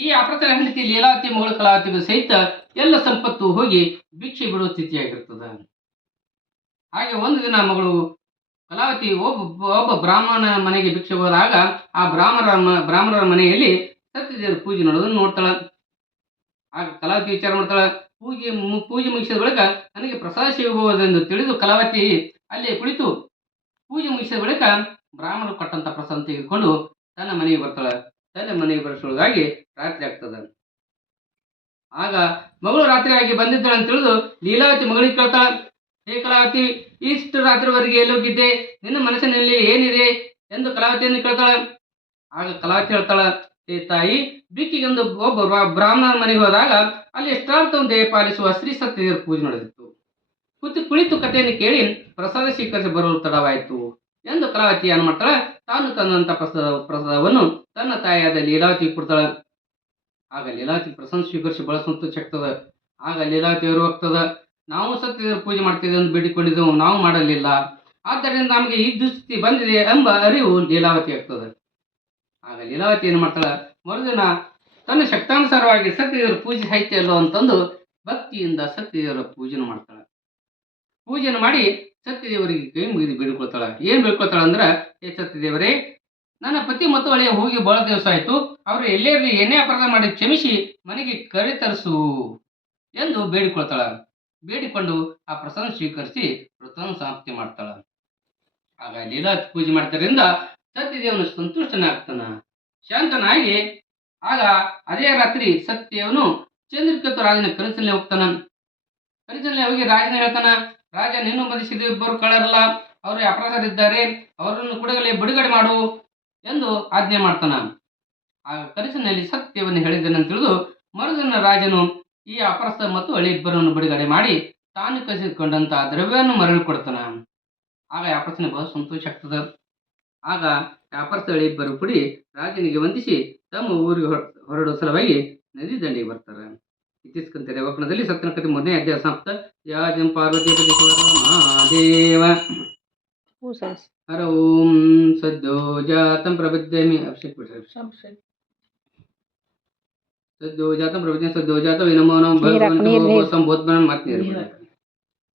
ಈ ವ್ಯಾಪಾರಸ್ಥರ ಹೆಂಡತಿ ಲೀಲಾವತಿ ಮಗಳು ಕಲಾವತಿಗೂ ಸಹಿತ ಎಲ್ಲ ಸಂಪತ್ತು ಹೋಗಿ ಭಿಕ್ಷೆ ಬಿಡುವ ಸ್ಥಿತಿಯಾಗಿರ್ತದ. ಹಾಗೆ ಒಂದು ದಿನ ಮಗಳು ಕಲಾವತಿ ಒಬ್ಬ ಬ್ರಾಹ್ಮಣನ ಮನೆಗೆ ಭಿಕ್ಷೆ ಹೋದಾಗ ಆ ಬ್ರಾಹ್ಮಣರ ಮನೆಯಲ್ಲಿ ಸತ್ಯದೇವರ ಪೂಜೆ ನೋಡೋದನ್ನು ನೋಡ್ತಾಳ. ಆಗ ಕಲಾವತಿ ವಿಚಾರ ಮಾಡ್ತಾಳ, ಪೂಜೆ ಮುಗಿಸಿದ ಬಳಿಕ ನನಗೆ ಪ್ರಸಾದ ಸಿಗಬಹುದೆಂದು ತಿಳಿದು ಕಲಾವತಿ ಅಲ್ಲೇ ಕುಳಿತು ಪೂಜೆ ಮುಗಿಸಿದ ಬಳಿಕ ಬ್ರಾಹ್ಮಣರು ಕೊಟ್ಟಂತ ಪ್ರಸಾದ ತೆಗೆದುಕೊಂಡು ತನ್ನ ಮನೆಗೆ ಬರ್ತಾಳ. ತನ್ನ ಮನೆಗೆ ಬರೆಸೋದಾಗಿ ರಾತ್ರಿ ಆಗ್ತದ. ಆಗ ಮಗಳು ರಾತ್ರಿ ಆಗಿ ಬಂದಿದ್ದಾಳೆ ಅಂತ ತಿಳಿದು ಲೀಲಾವತಿ ಮಗಳಿಗೆ ಕೇಳ್ತಾಳ, ಹೇ ಕಲಾವತಿ, ಇಷ್ಟು ರಾತ್ರಿವರೆಗೆ ಎಲ್ಲೋಗಿದ್ದೆ, ನಿನ್ನ ಮನಸ್ಸಿನಲ್ಲಿ ಏನಿದೆ ಎಂದು ಕಲಾವತಿಯನ್ನು ಕೇಳ್ತಾಳ. ಆಗ ಕಲಾವತಿ ಹೇಳ್ತಾಳ, ಹೇ ತಾಯಿ, ಬಿಕ್ಕಿಗೆಂದು ಒಬ್ಬ ಬ್ರಾಹ್ಮಣನ ಮನೆಗೆ ಹೋದಾಗ ಅಲ್ಲಿ ಇಷ್ಟಾರ್ಥವನ್ನು ಪಾಲಿಸುವ ಶ್ರೀ ಸತ್ಯದೇವರ ಪೂಜೆ ನಡೆದಿತ್ತು. ಕುಳಿತು ಕಥೆಯನ್ನು ಕೇಳಿ ಪ್ರಸಾದ ಸ್ವೀಕರಿಸಿ ಬರಲು ತಡವಾಯಿತು ಎಂದು ಕಲಾವತಿ ಏನು ಮಾಡ್ತಾಳ, ತಾನು ತಂದಂತ ಪ್ರಸಾದವನ್ನು ತನ್ನ ತಾಯಿಯಾದ ಲೀಲಾವತಿ ಕೊಡ್ತಾಳ. ಆಗ ಲೀಲಾವತಿ ಪ್ರಸಾದ ಸ್ವೀಕರಿಸಿ ಬಹಳ ಸಂತೋಷ ಆಗ್ತದ. ಆಗ ಲೀಲಾವತಿ ಅವರು ಹೋಗ್ತದ, ನಾವು ಸತ್ಯದೇವರ ಪೂಜೆ ಮಾಡ್ತಿದ್ದೇವೆ ಎಂದು ಬೇಡಿಕೊಂಡಿದ್ದೆವು, ನಾವು ಮಾಡಲಿಲ್ಲ, ಆದ್ದರಿಂದ ನಮಗೆ ಈ ದುಸ್ಥಿತಿ ಬಂದಿದೆ ಎಂಬ ಅರಿವು ಲೀಲಾವತಿ ಆಗ್ತದೆ. ಆಗ ಲೀಲಾವತಿ ಏನು ಮಾಡ್ತಾಳ, ಮರುದಿನ ತನ್ನ ಶಕ್ತಾನುಸಾರವಾಗಿ ಸತ್ಯದೇವರ ಪೂಜೆ ಸಾಹಿತ್ಯ ಅಲ್ಲೋ ಅಂತಂದು ಭಕ್ತಿಯಿಂದ ಸತ್ಯದೇವರ ಪೂಜೆನ ಮಾಡ್ತಾಳ. ಪೂಜೆನ ಮಾಡಿ ಸತ್ಯದೇವರಿಗೆ ಕೈ ಮುಗಿದು ಬೇಡ್ಕೊಳ್ತಾಳ. ಏನ್ ಬೇಡ್ಕೊಳ್ತಾಳ ಅಂದ್ರ, ಹೇ ಸತ್ಯದೇವರೇ, ನನ್ನ ಪತಿ ಮತ್ತು ಅಳಿಯ ಹೋಗಿ ಬಹಳ ದಿವಸ ಆಯಿತು. ಅವರು ಎಲ್ಲೇ ಇರಲಿ ಏನೇ ಅಪರಾಧ ಮಾಡಿ ಕ್ಷಮಿಸಿ ಮನೆಗೆ ಕರೆ ತರಿಸು ಎಂದು ಬೇಡಿಕೊಳ್ತಾಳ. ಬೇಡಿಕೊಂಡು ಆ ಪ್ರಸಾದ ಸ್ವೀಕರಿಸಿ ವ್ರತವನ್ನು ಸಮಾಪ್ತಿ ಮಾಡ್ತಾಳ. ಆಗ ಲೀಲಾ ಪೂಜೆ ಮಾಡ್ತಾರಿಂದ ಸತ್ಯದೇವನು ಸಂತುಷ್ಟನಾಗ್ತಾನ, ಶಾಂತನಾಗಿ. ಆಗ ಅದೇ ರಾತ್ರಿ ಸತ್ಯದೇವನು ಚಂದ್ರಕೇತು ರಾಜನ ಕನಸಿನಲ್ಲಿ ಹೋಗ್ತಾನ. ಕನಸಿನಲ್ಲಿ ಹೋಗಿ ರಾಜನ ಹೇಳ್ತಾನ, ರಾಜ ನಿನ್ನೂ ಬಂಧಿಸಿದ ಇಬ್ಬರು ಕಳ್ಳರಲ್ಲ, ಅವರು ಅಪರಾಧರಿದ್ದಾರೆ, ಅವರನ್ನು ಕೂಡಲೇ ಬಿಡುಗಡೆ ಮಾಡು ಎಂದು ಆಜ್ಞೆ ಮಾಡ್ತಾನ. ಆಗ ಕನಸಿನಲ್ಲಿ ಸತ್ಯವನ್ನು ಹೇಳಿದನಂತ ತಿಳಿದು ಮರುದಿನ ರಾಜನು ಈ ಅಪರಾಧ ಮತ್ತು ಹಳಿ ಇಬ್ಬರನ್ನು ಬಿಡುಗಡೆ ಮಾಡಿ ತಾನು ಕಸಿಕೊಂಡಂತಹ ದ್ರವ್ಯವನ್ನು ಮರಳಿ ಕೊಡ್ತಾನ. ಆಗ ಅಪರಾಧನ ಬಹಳ ಸಂತೋಷ ಆಗ್ತದ. ಆಗ ಅಪರಾಧ ಹಳಿ ಇಬ್ಬರು ಕೂಡಿ ರಾಜನಿಗೆ ವಂದಿಸಿ ತಮ್ಮ ಊರಿಗೆ ಹೊರಡುವ ಸಲುವಾಗಿ ನದಿ ದಂಡೆಗೆ ಬರ್ತಾರೆ. ಇತ್ತೀಸ್ಕಂತಾರೆ ವಕಣದಲ್ಲಿ ಸತ್ಯನ ಕಥೆ 3ನೇ ಅಧ್ಯಾಯ ಸಮಾಪ್ತ. ಯಾಜಂ ಪಾರ್ವತಿ ಮಹಾದೇವ ಹರ ಓಂ ಸದ್ಯೋ ಜಾತಂ ಪ್ರಬುದ್ಧಮಿ ಸದ್ಯೋ ಜಾತಂ ಪ್ರಬುದ್ಧ ಸದ್ಯೋ ಜಾತ ನಮೋ ನಮಃ ಭಗವಂತ ಬೋಧನ ಮಾತ್ನೀರು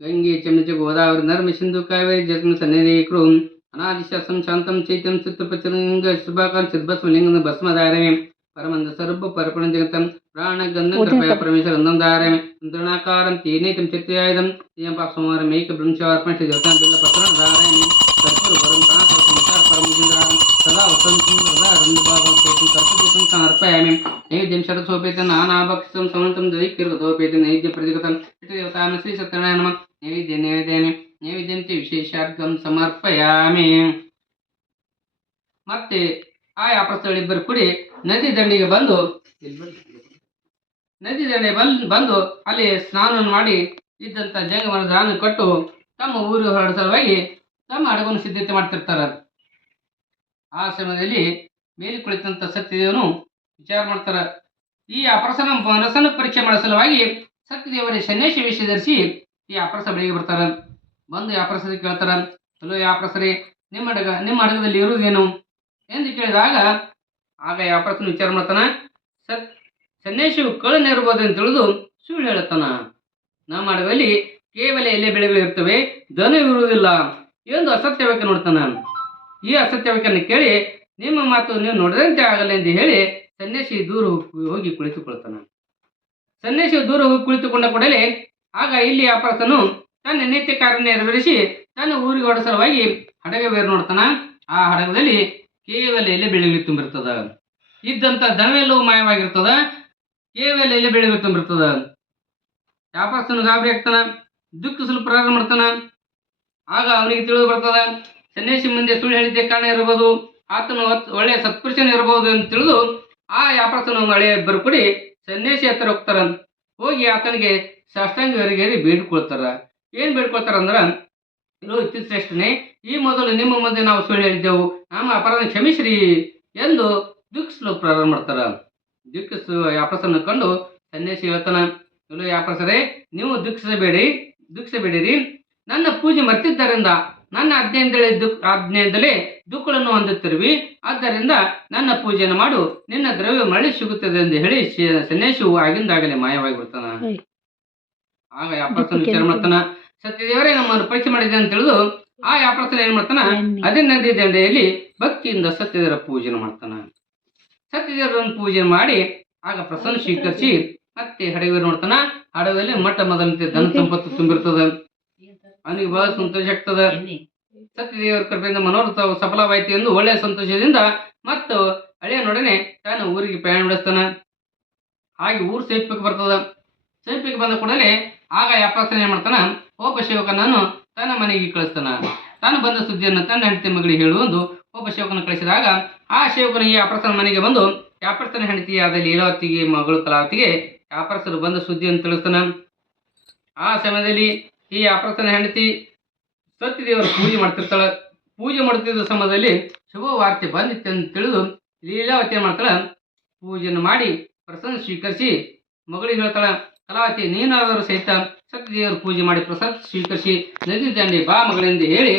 ಗಂಗೆ ಚಮಚ ಗೋದಾವರಿ ನರ್ಮ ಸಿಂಧು ಕಾವೇರಿ ಜಸ್ಮಿನ್ ಸನ್ನಿಧಿ ಕ್ರೂಂ ಅನಾದಿಶಾಸಂ ಶಾಂತಂ ಚೈತ್ಯಂ ಚಿತ್ರಪಚಲಿಂಗ ಶುಭಾಕಾಂಕ್ಷ ಚಿದ್ಭಸ್ಮಲಿಂಗ ಭಸ್ಮಧಾರಮೆ ಪರಮಂದ ಸರ್ವ ಪರಪಣ ಜಗತಂ ಪ್ರಾಣಗಂಧಂ ಕೃಪಯ ಪರಮೇಶ್ವರ ನಂದಾರಮೆ ಇಂದ್ರಣಾಕಾರಂ ತೇನೇತಂ ಚಿತ್ರಯಾಯುಧಂ ತೀಯಂ ಪಾಪಸಂಹಾರಂ ಏಕ ಬ್ರಹ್ಮಚಾರ್ಪಣ ದೇವತಾಂ ಬಿಲ್ಲ ಪತ್ರಂ ಧಾರಯಮಿ ಕರ್ಪೂರ ವರಂ ಪ್ರಾಣಾಸರ ಸಂಸಾರ ಪರಮಜಿಂದ್ರಾಂ ಸದಾ ವಸಂತಂ ಸದಾ ರಂಗಭಾಗಂ ಚೇತಂ ಕರ್ಪೂರದೀಪಂ ಸಮರ್ಪಯಾಮಿ ನೈವೇದ್ಯಂ ಶರಸೋಪೇತಂ ನಾನಾಭಕ್ಷಿತಂ ಸಮಂತಂ ದೈಕ್ಯರ್ಗತೋಪೇತಂ ನೈವೇದ್ಯ ಪ್ರತಿಗತಂ ದೇವತಾಂ ಶ್ರೀ ಸತ್ಯನಾರಾಯಣ ನಮಃ ನೈವೇದ್ಯಮಿ ನೈವೇದ್ಯಂತೆ ವಿಶೇಷಾರ್ಘಂ ಸಮರ್ಪಯಾಮಿ. ಮತ್ತೆ ಆ ಅಪರಾಧಗಳಿಬ್ಬರು ಕೂಡಿ ನದಿ ದಂಡೆಗೆ ಬಂದು ಬಂದು ಅಲ್ಲಿ ಸ್ನಾನವನ್ನು ಮಾಡಿ ಇದ್ದಂಥ ಜಂಗಮನ ದಾನ ಕೊಟ್ಟು ತಮ್ಮ ಊರಿಗೆ ಹೊರಡ ಸಲುವಾಗಿ ತಮ್ಮ ಹಡಗನ್ನು ಸಿದ್ಧತೆ ಮಾಡ್ತಿರ್ತಾರೆ. ಆ ಸಮಯದಲ್ಲಿ ಮೇಲೆ ಕುಳಿತಂಥ ಸತ್ಯದೇವನು ವಿಚಾರ ಮಾಡ್ತಾರ. ಈ ಅಪರಸನ ಮನಸ್ಸನ್ನು ಪರೀಕ್ಷೆ ಮಾಡೋ ಸಲುವಾಗಿ ಸತ್ಯದೇವರೇ ಸನ್ಯಾಸಿ ವೇಷ ಧರಿಸಿ ಈ ಅಪರಸ ಬಳಿಗೆ ಬರ್ತಾರ. ಬಂದು ವ್ಯಾಪಾರಸ್ಥರಿಗೆ ಕೇಳ್ತಾರ, ಹಲೋ ವ್ಯಾಪಾರಸ್ಥರೇ, ನಿಮ್ಮ ಹಡಗದಲ್ಲಿ ಇರುವುದೇನು ಎಂದು ಕೇಳಿದಾಗ ಆಗ ವ್ಯಾಪಾರಸ್ಥನ ವಿಚಾರ ಮಾಡ್ತಾನ. ಸನ್ಯಾಸಿಯು ಕಳ್ಳನ ಇರ್ಬೋದು ಅಂತ ತಿಳಿದು ಸುಳ್ಳು ಹೇಳುತ್ತಾನ. ನಮ್ಮ ಹಡಗದಲ್ಲಿ ಕೇವಲ ಎಲೆ ಬೆಳೆಗಳು ಇರ್ತವೆ, ದನವಿರುವುದಿಲ್ಲ ಎಂದು ಅಸತ್ಯವಾಕ್ಯ ನೋಡ್ತಾನ. ಈ ಅಸತ್ಯವಾಕ್ಯವನ್ನು ಕೇಳಿ ನಿಮ್ಮ ಮಾತು ನೀವು ನೋಡದಂತೆ ಆಗಲ್ಲ ಎಂದು ಹೇಳಿ ಸನ್ಯಾಸಿ ದೂರ ಹೋಗಿ ಕುಳಿತುಕೊಳ್ತಾನ. ಸನ್ಯಾಸಿಯು ದೂರ ಹೋಗಿ ಕುಳಿತುಕೊಂಡ ಕೂಡಲೇ ಆಗ ಇಲ್ಲಿ ವ್ಯಾಪಾರಸ್ಥನು ತನ್ನ ನಿತ್ಯ ಕಾರ್ಯ ನೆರವೇರಿಸಿ ತನ್ನ ಊರಿಗೆ ಹೊರಡ ಸಲುವಾಗಿ ಹಡಗ ಬೇರೆ ನೋಡ್ತಾನ. ಆ ಹಡಗದಲ್ಲಿ ಕೇವಲ ಎಲೆ ಬೆಳೆಗಳು ತುಂಬಿರ್ತದ. ಇದ್ದಂಥ ದನವೆಲ್ಲವೂ ಮಾಯವಾಗಿರ್ತದ, ಕೇವಲ ಎಲೆ ಬೆಳೆಗಳು ತುಂಬಿರ್ತದ. ವ್ಯಾಪಾರಸ್ಥನು ಗಾಬರಿ ಆಗ್ತಾನ, ದುಃಖಿಸಲು ಪ್ರಾರಂಭ ಮಾಡ್ತಾನ. ಆಗ ಅವನಿಗೆ ತಿಳಿದು ಬರ್ತದ, ಸನ್ಯಾಸಿ ಮುಂದೆ ಸುಳ್ಳು ಹೇಳಿದ್ದೆ ಕಾರಣ ಇರಬಹುದು, ಆತನು ಒಳ್ಳೆಯ ಸತ್ಪುರುಷನ ಇರಬಹುದು ಅಂತ ತಿಳಿದು ಆ ವ್ಯಾಪಾರಸ್ಥನ ಹಳೆಯ ಇಬ್ಬರು ಕೂಡಿ ಸನ್ಯಾಸಿ ಹತ್ತಿರ ಹೋಗ್ತಾರ. ಹೋಗಿ ಆತನಿಗೆ ಸಾಷ್ಟಾಂಗರಿಗೆ ಬೇಡ್ಕೊಳ್ತಾರ. ಏನು ಬೇಡ್ಕೊಳ್ತಾರ ಅಂದ್ರೆ, ಇರೋ ಇತ್ತೀಶ್ರೇಷ್ಠನೇ, ಈ ಮೊದಲು ನಿಮ್ಮ ಮುಂದೆ ನಾವು ಸುಳ್ಳು ಹೇಳಿದ್ದೆವು, ನಮ್ಮ ಅಪರಾಧ ಕ್ಷಮಿಸ್ರಿ ಎಂದು ದುಃಖಿಸಲು ಪ್ರಾರಂಭ ಮಾಡ್ತಾರ. ವ್ಯಾಪಾರಸ್ಥನ ಕಂಡು ಸನ್ಯಾಸಿ ಹೇಳ್ತಾನ, ಇಲ್ಲೋ ವ್ಯಾಪಾರಸ್ಥರೇ, ನೀವು ದುಃಖಿಸಬೇಡಿರಿ. ನನ್ನ ಪೂಜೆ ಮರ್ತಿದ್ದರಿಂದ ನನ್ನ ಆಜ್ಞೆಯಿಂದಲೇ ದುಃಖಗಳನ್ನು ಹೊಂದುತ್ತಿರುವಿ. ಆದ್ದರಿಂದ ನನ್ನ ಪೂಜೆಯನ್ನು ಮಾಡು, ನಿನ್ನ ದ್ರವ್ಯ ಮರಳಿ ಸಿಗುತ್ತದೆ ಎಂದು ಹೇಳಿ ಸನ್ಯಾಸಿಯು ಆಗಿಂದಾಗಲೇ ಮಾಯವಾಗಿ ಬಿಡ್ತಾನ. ಆಗ ವ್ಯಾಪಾರಸ್ಥನ ವಿಚಾರ ಮಾಡ್ತಾನ, ಸತ್ಯದೇವರೇ ನಮ್ಮನ್ನು ಪರೀಕ್ಷೆ ಮಾಡಿದೆ ಅಂತ ತಿಳಿದು ಆ ವ್ಯಾಪಾರಸ್ಥನ ಏನ್ ಮಾಡ್ತಾನ, ಅದೇ ನದಿ ದಂಡೆಯಲ್ಲಿ ಭಕ್ತಿಯಿಂದ ಸತ್ಯದೇವರ ಪೂಜೆ ಮಾಡ್ತಾನ. ಸತ್ಯದೇವರನ್ನು ಪೂಜೆ ಮಾಡಿ ಆಗ ಪ್ರಸನ್ನ ಸ್ವೀಕರಿಸಿ ಮತ್ತೆ ಹಡಗ ನೋಡ್ತಾನ. ಹಡಗದಲ್ಲಿ ಮೊಟ್ಟ ಮೊದಲಂತೆ ಧನ ಸಂಪತ್ತು ತುಂಬಿರ್ತದ. ಅವನಿಗೆ ಬಹಳ ಸಂತೋಷ ಆಗ್ತದ. ಸತ್ಯದೇವರ ಕೃಪೆಯಿಂದ ಮನೋರಥ ಸಫಲವಾಯಿತು ಎಂದು ಒಳ್ಳೆಯ ಸಂತೋಷದಿಂದ ಮತ್ತು ಹಳೆಯನೊಡನೆ ತಾನು ಊರಿಗೆ ಪ್ರಯಾಣ ಬೆಳೆಸ್ತಾನ. ಹಾಗೆ ಊರು ಸಮೀಪಕ್ಕೆ ಬರ್ತದ. ಸಮೀಪಕ್ಕೆ ಬಂದ ಕೂಡಲೇ ಆಗ ವ್ಯಾಪಾರಸ್ಥನ ಏನ್ ಮಾಡ್ತಾನ, ಒಬ್ಬ ಸೇವಕನನ್ನು ತನ್ನ ಮನೆಗೆ ಕಳಿಸ್ತಾನ. ತಾನು ಬಂದ ಸುದ್ದಿಯನ್ನು ತನ್ನ ಹೆಂಡತಿ ಮಗಳಿಗೆ ಹೇಳುವುದು ಒಬ್ಬ ಸೇವಕನ ಕಳಿಸಿದಾಗ ಆ ಸೇವಕನು ಈ ವ್ಯಾಪಾರಸ್ಥನ ಮನೆಗೆ ಬಂದು ವ್ಯಾಪಾರಸ್ಥನ ಹೆಂಡತಿ ಆದ ಲೀಲಾವತಿಗೆ ಮಗಳು ಕಲಾವತಿಗೆ ವ್ಯಾಪಾರಸ್ಥರು ಬಂದ ಸುದ್ದಿಯನ್ನು ತಿಳಿಸ್ತಾನ. ಆ ಸಮಯದಲ್ಲಿ ಈ ವ್ಯಾಪಾರಸ್ಥನ ಹೆಂಡತಿ ಸತ್ಯದೇವರ ಪೂಜೆ ಮಾಡ್ತಿರ್ತಾಳ. ಪೂಜೆ ಮಾಡ್ತಿದ್ದ ಸಮಯದಲ್ಲಿ ಶುಭ ವಾರ್ತೆ ಬಂದಿತ್ತು ಅಂತ ತಿಳಿದು ಲೀಲಾವತಿ ಏನ್ ಮಾಡ್ತಾಳ, ಪೂಜೆಯನ್ನು ಮಾಡಿ ಪ್ರಸಾದ ಸ್ವೀಕರಿಸಿ ಮಗಳಿಗೆ ಹೇಳ್ತಾಳ, ಕಲಾವತಿ, ನೀನಾದರೂ ಸಹಿತ ಸತ್ಯದೇವರ ಪೂಜೆ ಮಾಡಿ ಪ್ರಸಾದ ಸ್ವೀಕರಿಸಿ ನದಿ ದಂಡೆ ಬಾ ಮಗಳೆಂದು ಹೇಳಿ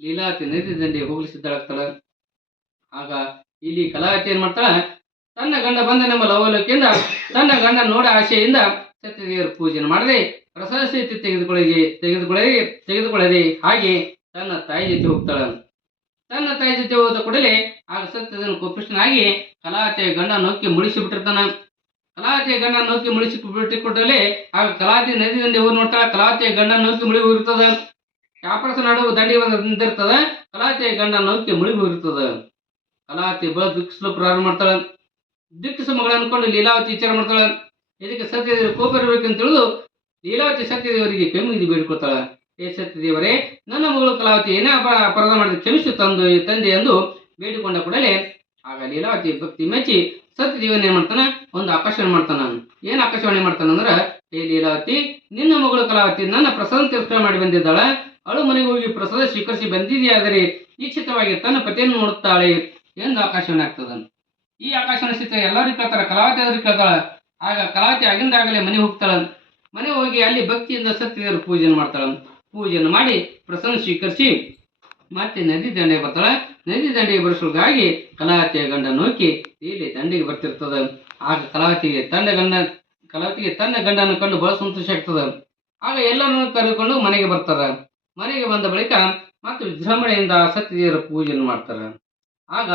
ಲೀಲಾವತಿ ನದಿ ದಂಡೆ ಹೋಗಲಿ ಸಿದ್ಧಳಾಗ್ತಾಳ. ಆಗ ಇಲ್ಲಿ ಕಲಾವತಿ ಏನ್ ಮಾಡ್ತಾಳ, ತನ್ನ ಗಂಡ ಬಂದನೆಂಬ ಲವಲೋಕಿಯಿಂದ ತನ್ನ ಗಂಡ ನೋಡ ಆಶೆಯಿಂದ ಸತ್ಯದೇವರ ಪೂಜೆಯನ್ನು ಮಾಡದೆ ಪ್ರಸಾದ ಸಹಿತ ತೆಗೆದುಕೊಳ್ಳದೆ ಹಾಗೆ ತನ್ನ ತಾಯಿ ಜೊತೆ ಹೋಗ್ತಾಳ. ತನ್ನ ತಾಯಿ ಜೊತೆ ಹೋದ ಕೂಡಲೇ ಆಗ ಸತ್ಯದೇವನು ಕೋಪಿಷ್ಠನಾಗಿ ಕಲಾವತಿಯ ಗಂಡ ನೌಕೆ ಮುಳಿಸಿ ಬಿಟ್ಟಿರ್ತಾನ. ಕಲಾವತಿಯ ಗಂಡ ನೌಕೆ ಮುಳಿಸಿ ಬಿಟ್ಟಿಕೊಟ್ಟಲ್ಲಿ ಆಗ ಕಲಾವತಿ ನದಿ ದಂಡೆ ಹೋಗಿ ನೋಡ್ತಾಳ. ಕಲಾವತಿಯ ಗಂಡ ನೌಕೆ ಮುಳುಗಿ ಹೋಗಿರ್ತದ. ವ್ಯಾಪಾರಸ ನಡುವೆ ದಂಡಿಗೆ ನಿಂತಿರ್ತದ. ಕಲಾವತಿಯ ಗಂಡ ನೌಕೆ ಮುಳುಗಿ ಹೋಗಿರ್ತದ. ಕಲಾವತಿ ಬಳ ದುಃಖಿಸಲು ಪ್ರಾರಂಭ ಮಾಡ್ತಾಳ. ದುಃಖಿಸ ಮಗಳ ಅನ್ಕೊಂಡು ಲೀಲಾವತಿ ವಿಚಾರ ಮಾಡ್ತಾಳ. ಇದಕ್ಕೆ ಸತ್ಯದೇವರು ಕೋಪ ಇರಬೇಕಂತ ತಿಳಿದು ಲೀಲಾವತಿ ಸತ್ಯದೇವರಿಗೆ ಕೈ ಮುಗಿದು ಬೇಡಿಕೊಳ್ತಾಳ. ಏ ಸತ್ಯದೇವರೇ, ನನ್ನ ಮಗಳು ಕಲಾವತಿ ಏನೇ ಅಪರಾಧ ಮಾಡಿದ ಕ್ಷಮಿಸು ತಂದೆ ಎಂದು ಬೇಡಿಕೊಂಡ ಕೂಡಲೇ ಆಗ ಲೀಲಾವತಿ ಭಕ್ತಿ ಮೆಚ್ಚಿ ಸತ್ಯದೇವನ ಏನ್ ಮಾಡ್ತಾನ, ಒಂದು ಆಕಾಶವಾಣಿ ಮಾಡ್ತಾನ. ಏನ್ ಆಕಾಶವಾಣಿ ಮಾಡ್ತಾನಂದ್ರ, ಏ ಲೀಲಾವತಿ, ನಿನ್ನ ಮಗಳು ಕಲಾವತಿ ನನ್ನ ಪ್ರಸಾದ ತಿರಸ್ಕಾರ ಮಾಡಿ ಬಂದಿದ್ದಾಳ. ಅವಳು ಮನೆಗೆ ಹೋಗಿ ಪ್ರಸಾದ ಸ್ವೀಕರಿಸಿ ಬಂದಿದೆಯಾದರೆ ನಿಶ್ಚಿತವಾಗಿ ತನ್ನ ಪತಿಯನ್ನು ನೋಡುತ್ತಾಳೆ ಎಂದು ಆಕಾಶವಾಣಿ ಆಗ್ತದ. ಈ ಆಕಾಶವಾಣಿ ಸ್ಥಿತಿ ಎಲ್ಲರಿಗೂ ಕೇಳ್ತಾರ, ಕಲಾವತಿ ಅವ್ರಿಗೆ ಕೇಳ್ತಾಳ. ಆಗ ಕಲಾವತಿ ಆಗಿಂದಾಗಲೇ ಮನೆಗೆ ಹೋಗ್ತಾಳ. ಮನೆ ಹೋಗಿ ಅಲ್ಲಿ ಭಕ್ತಿಯಿಂದ ಸತ್ಯದೇವರ ಪೂಜೆಯನ್ನು ಮಾಡ್ತಾಳ. ಪೂಜೆಯನ್ನು ಮಾಡಿ ಪ್ರಸಾದ ಸ್ವೀಕರಿಸಿ ಮತ್ತೆ ನದಿ ದಂಡೆಗೆ ಬರ್ತಾಳ. ನದಿ ದಂಡೆಗೆ ಬರಿಸೋಗಾಗಿ ಕಲಾವತಿಯ ಗಂಡ ನೌಕಿ ಇಲ್ಲಿ ದಂಡೆಗೆ ಬರ್ತಿರ್ತದ. ಆಗ ಕಲಾವತಿಗೆ ತನ್ನ ಗಂಡನ ಕಂಡು ಬಹಳ ಸಂತೋಷ ಆಗ್ತದ. ಆಗ ಎಲ್ಲರನ್ನು ಕರೆದುಕೊಂಡು ಮನೆಗೆ ಬರ್ತಾರ. ಮನೆಗೆ ಬಂದ ಬಳಿಕ ಮತ್ತು ವಿಜೃಂಭಣೆಯಿಂದ ಸತ್ಯದೇವರ ಪೂಜೆಯನ್ನು ಮಾಡ್ತಾರ. ಆಗ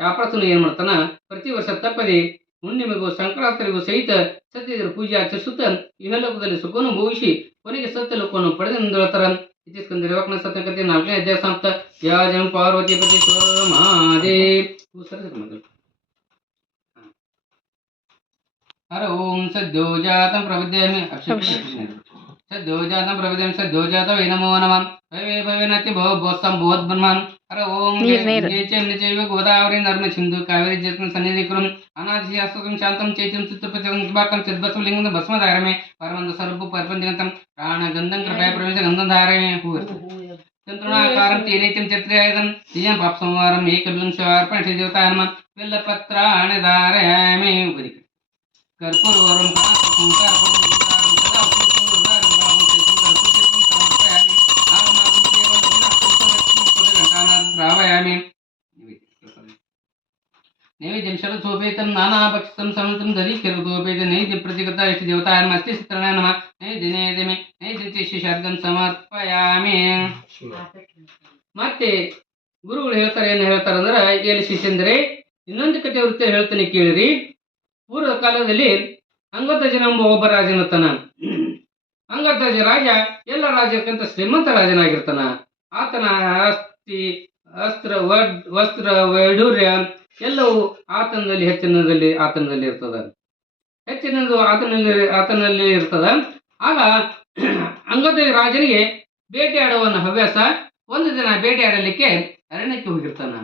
ವ್ಯಾಪಾರಸ್ಥನು ಏನ್ ಮಾಡ್ತಾನ, ಪ್ರತಿ ವರ್ಷ ತಪ್ಪದೆ ಹುಣ್ಣಿಮೆಗೂ ಸಂಕ್ರಾಂತರಿಗೂ ಸಹಿತ ಸತ್ಯದೇವರ ಪೂಜೆ ಆಚರಿಸುತ್ತಾ ಇಹಲೋಕದಲ್ಲಿ ಸುಖವನ್ನು ಭೋಗಿಸಿ ಕೊನೆಗೆ ಸತ್ಯ ಲೋಕವನ್ನು ಪಡೆದು ಹೇಳ್ತಾರ. ಇತಿಸ್ಕಂದಿರವಕ್ನ ಸತ್ಯಕತೆ 4ನೇ ಅಧ್ಯಾಯ ಸಮಾಪ್ತ. ಜಯ ಪಾರ್ವತಿ ಪತಿ ಮಹಾದೇವ್. ಹರ ಓಂ ಸದ್ಯೋಜಾತಂ ಪ್ರವಿದ್ಯಾಮಿ ಸದ್ಯೋಜಾತಂ ಪ್ರವಿದ್ಯಾಮಿ ಸದ್ಯೋಜಾತ ವೈ ನಮೋ ನಮಃ ಭವೇ ಭವೇನತಿ ಭವೋತ್ಸಂ ಭವದ್ಬ್ರಹ್ಮಂ. ಹರ ಓಂ ಚೈವ ಗೋದಾವರಿ ನರ್ಮ ಸಿಂಧು ಕಾವೇರಿ ಜಸ್ಮಿನ್ ಸನ್ನಿಧಿ ಕುರುಂ ಅನಾದಿ ಶಾಸ್ತ್ರಂ ಶಾಂತಂ ಚೈತಂ ಚಿತ್ತಪಚಂ ಸುಭಾಕಂ ಚಿದ್ಭಸ್ಮಲಿಂಗಂ ಭಸ್ಮಧಾರಮೆ ಪರಮಂದ ಸ್ವರೂಪ ಪರಪಂಚಗಂತಂ ಪ್ರಾಣಗಂಧಂ ಕೃಪಯ ಪ್ರವೇಶ ಗಂಧಧಾರಮೆ. ಚಂದ್ರಣಾಕಾರಂ ತೇನೈತ್ಯಂ ಚತ್ರ್ಯಾಯದಂ ನಿಜಂ ಪಾಪ ಸಂವಾರಂ ಏಕಬಿಂಶಾರ್ಪಣ ಶ್ರೀ ದೇವತಾಯ ನಮಃ ಬೆಲ್ಲಪತ್ರಾಣಿ ಧಾರಯಾಮಿ. ಕರ್ಪೂರವರಂ ನೈವೇದ್ಯಂ ಶರಸೋಪೇತಂ ನಾನಾ ಭಕ್ಷಿತಂ ಸಮಂತಂ ದಧೀಕೃತೋಪೇತ ನೈವೇದ್ಯ ಪ್ರತಿಗತ ಇಷ್ಟ ದೇವತಾಯ ನಮಃ ಅಸ್ತಿ ಚಿತ್ರಣಾಯ ನಮಃ ನೈವೇದ್ಯಮೇದಮೆ ನೈವೇದ್ಯ ಶಿಶಾರ್ಧಂ ಸಮರ್ಪಯಾಮಿ. ಮತ್ತೆ ಗುರುಗಳು ಹೇಳ್ತಾರೆ, ಏನು ಹೇಳ್ತಾರಂದ್ರೆ, ಇಲ್ಲಿ ಶಿಷ್ಯಂದರೆ ಇನ್ನೊಂದು ಕಥೆ ವೃತ್ತ ಹೇಳ್ತಾನೆ ಕೇಳಿರಿ. ಪೂರ್ವ ಕಾಲದಲ್ಲಿ ಅಂಗಧ್ವಜನ ಎಂಬ ಒಬ್ಬ ರಾಜನತನ. ಅಂಗಧ್ವಜ ರಾಜ ಎಲ್ಲ ರಾಜಕ್ಕಿಂತ ಶ್ರೀಮಂತ ರಾಜನಾಗಿರ್ತಾನ. ಆತನ ಆಸ್ತಿ, ವಸ್ತ್ರ ವೈಡೂರ್ಯ ಎಲ್ಲವೂ ಆತನಲ್ಲಿ ಇರ್ತದ. ಹೆಚ್ಚಿನದು ಆತನಲ್ಲಿ ಇರ್ತದ. ಆಗ ಅಂಗಧ್ವಜ ರಾಜನಿಗೆ ಬೇಟೆಯಾಡುವ ಹವ್ಯಾಸ. ಒಂದು ದಿನ ಬೇಟೆಯಾಡಲಿಕ್ಕೆ ಅರಣ್ಯಕ್ಕೆ ಹೋಗಿರ್ತಾನ.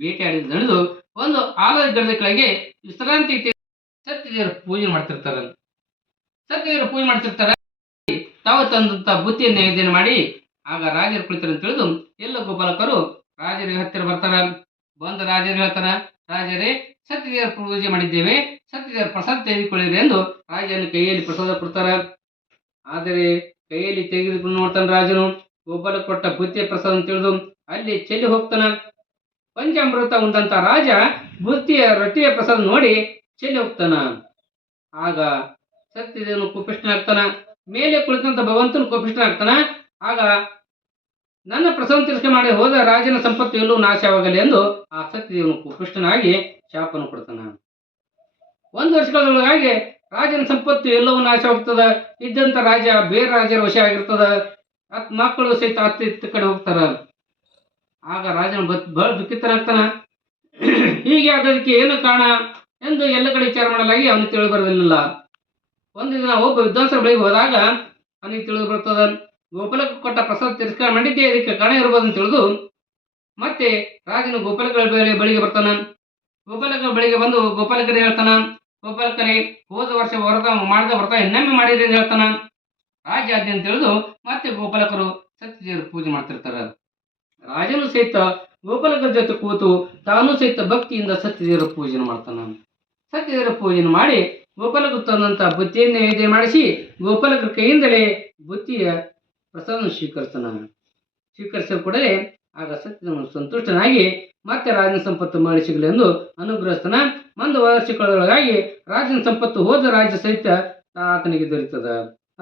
ಬೇಟೆಯಾಡಿದ ನಡೆದು ಒಂದು ಆಲದ ಗಿಡದ ಕೆಳಗೆ ವಿಶ್ರಾಂತಿ ಸತ್ಯದೇವರ ಪೂಜೆ ಮಾಡ್ತಿರ್ತಾರ. ತಾವು ತಂದಂತ ಬುತ್ತಿಯನ್ನು ನೈವೇದ್ಯ ಮಾಡಿ ಆಗ ರಾಜರು ಕುಳಿತಾರ ಅಂತ ತಿಳಿದು ಎಲ್ಲ ಗೋಪಾಲಕರು ರಾಜರಿಗೆ ಹತ್ತಿರ ಬರ್ತಾರ. ಬಂದ ರಾಜರು ಹೇಳ್ತಾರ, ರಾಜರೇ, ಸತ್ಯದೇವರ ಪೂಜೆ ಮಾಡಿದ್ದೇವೆ, ಸತ್ಯದೇವರ ಪ್ರಸಾದ ತೆಗೆದುಕೊಳ್ಳಿರಿ ಎಂದು ರಾಜನ ಕೈಯಲ್ಲಿ ಪ್ರಸಾದ ಕೊಡ್ತಾರ. ಆದರೆ ಕೈಯಲ್ಲಿ ತೆಗೆದುಕೊಂಡು ನೋಡ್ತಾನ ರಾಜನು. ಗೋಪಾಲ ಕೊಟ್ಟ ಬುತ್ತಿಯ ಪ್ರಸಾದ ತಿಳಿದು ಅಲ್ಲಿ ಚೆಲ್ಲಿ ಹೋಗ್ತಾನ. ಪಂಚಾಮೃತ ಉಂಡಂತ ರಾಜ ಬುತ್ತಿಯ ರೊಟ್ಟಿಯ ಪ್ರಸಾದ ನೋಡಿ ಚೆಲ್ಲಿ ಹೋಗ್ತಾನ. ಆಗ ಸತ್ಯದೇವನು ಕೋಪಿಷ್ಠನಾಗ್ತಾನ. ಮೇಲೆ ಕುಳಿತಂತ ಭಗವಂತನು ಕೋಪಿಷ್ಠನಾಗ್ತಾನ. ಆಗ ನನ್ನ ಪ್ರಸಾದ ತಿರಸ್ಕಾರ ಮಾಡಿ ಹೋದ ರಾಜನ ಸಂಪತ್ತು ಎಲ್ಲೂ ನಾಶವಾಗಲಿ ಎಂದು ಆ ಸತ್ಯದೇವನು ಕೋಪಿಷ್ಠನಾಗಿ ಶಾಪವನ್ನು ಕೊಡ್ತಾನ. 1 ವರ್ಷಗಳೊಳಗಾಗಿ ರಾಜನ ಸಂಪತ್ತು ಎಲ್ಲವೂ ನಾಶವಾಗ್ತದ. ಇದ್ದಂತ ರಾಜ ಬೇರೆ ರಾಜರ ವಶ ಆಗಿರ್ತದ. ಮಕ್ಕಳು ಸಹಿತ ಅತ್ತ ಕಡೆ ಹೋಗ್ತಾರ. ಆಗ ರಾಜನ ಬಹಳ ದುಃಖಿತನಾಗ್ತಾನ. ಹೀಗೆ ಆಗೋದಕ್ಕೆ ಏನು ಕಾರಣ ಎಂದು ಎಲ್ಲ ಕಡೆ ವಿಚಾರ ಮಾಡಲಾಗಿ ಅವನಿಗೆ ತಿಳಿದು ಬರೋದಿಲ್ಲ. ಒಂದು ದಿನ ಒಬ್ಬ ವಿದ್ವಾಂಸರ ಬಳಿಗೆ ಹೋದಾಗ ಅವನಿಗೆ ತಿಳಿದು ಬರ್ತದ, ಗೋಪಾಲಕ್ಕೆ ಕೊಟ್ಟ ಪ್ರಸಾದ ತಿರಸ್ಕಾರ ಮಾಡಿದ್ದೇ ಇದಕ್ಕೆ ಕಾರಣ ಇರ್ಬೋದು ಅಂತ ತಿಳಿದು ಮತ್ತೆ ರಾಜನು ಗೋಪಾಲಕರ ಬಳಿಗೆ ಬರ್ತಾನ. ಗೋಪಾಲಕರ ಬಳಿಗೆ ಬಂದು ಗೋಪಾಲಕರಿಗೆ ಹೇಳ್ತಾನ, ಗೋಪಾಲಕರೇ, ಹೋದ ವರ್ಷ ಮಾಡಿದ ಹೊರತ ಇನ್ನೊಮ್ಮೆ ಮಾಡಿರಿ ಅಂತ ಹೇಳ್ತಾನ. ರಾಜ ಆಜ್ಞೆ ಅಂತ ತಿಳಿದು ಮತ್ತೆ ಗೋಪಾಲಕರು ಸತ್ಯದೇವರ ಪೂಜೆ ಮಾಡ್ತಿರ್ತಾರ. ರಾಜನು ಸಹಿತ ಗೋಪಾಲಕರ ಜೊತೆ ಕೂತು ತಾನು ಸಹಿತ ಭಕ್ತಿಯಿಂದ ಸತ್ಯದೇವರ ಪೂಜೆ ಮಾಡ್ತಾನ. ಸತ್ಯದೇವರ ಪೂಜೆ ಮಾಡಿ ಗೋಪಾಲಕರು ತಂದಂತ ಬುತ್ತಿಯನ್ನು ನೈವೇದ್ಯ ಮಾಡಿಸಿ ಗೋಪಾಲಕರ ಕೈಯಿಂದಲೇ ಬುತ್ತಿಯ ಪ್ರಸಾದ ಸ್ವೀಕರಿಸಿದ ಕೂಡಲೇ ಆಗ ಸತ್ಯದೇವನು ಸಂತುಷ್ಟನಾಗಿ ಮತ್ತೆ ರಾಜನ ಸಂಪತ್ತು ಮರಳಿ ಸಿಗಲಿ ಎಂದು ಅನುಗ್ರಹಿಸ್ತಾನ. 1 ವರ್ಷಗಳೊಳಗಾಗಿ ರಾಜನ ಸಂಪತ್ತು ಹೋದ ರಾಜ್ಯ ಸಹಿತ ಆತನಿಗೆ ದೊರೀತದ.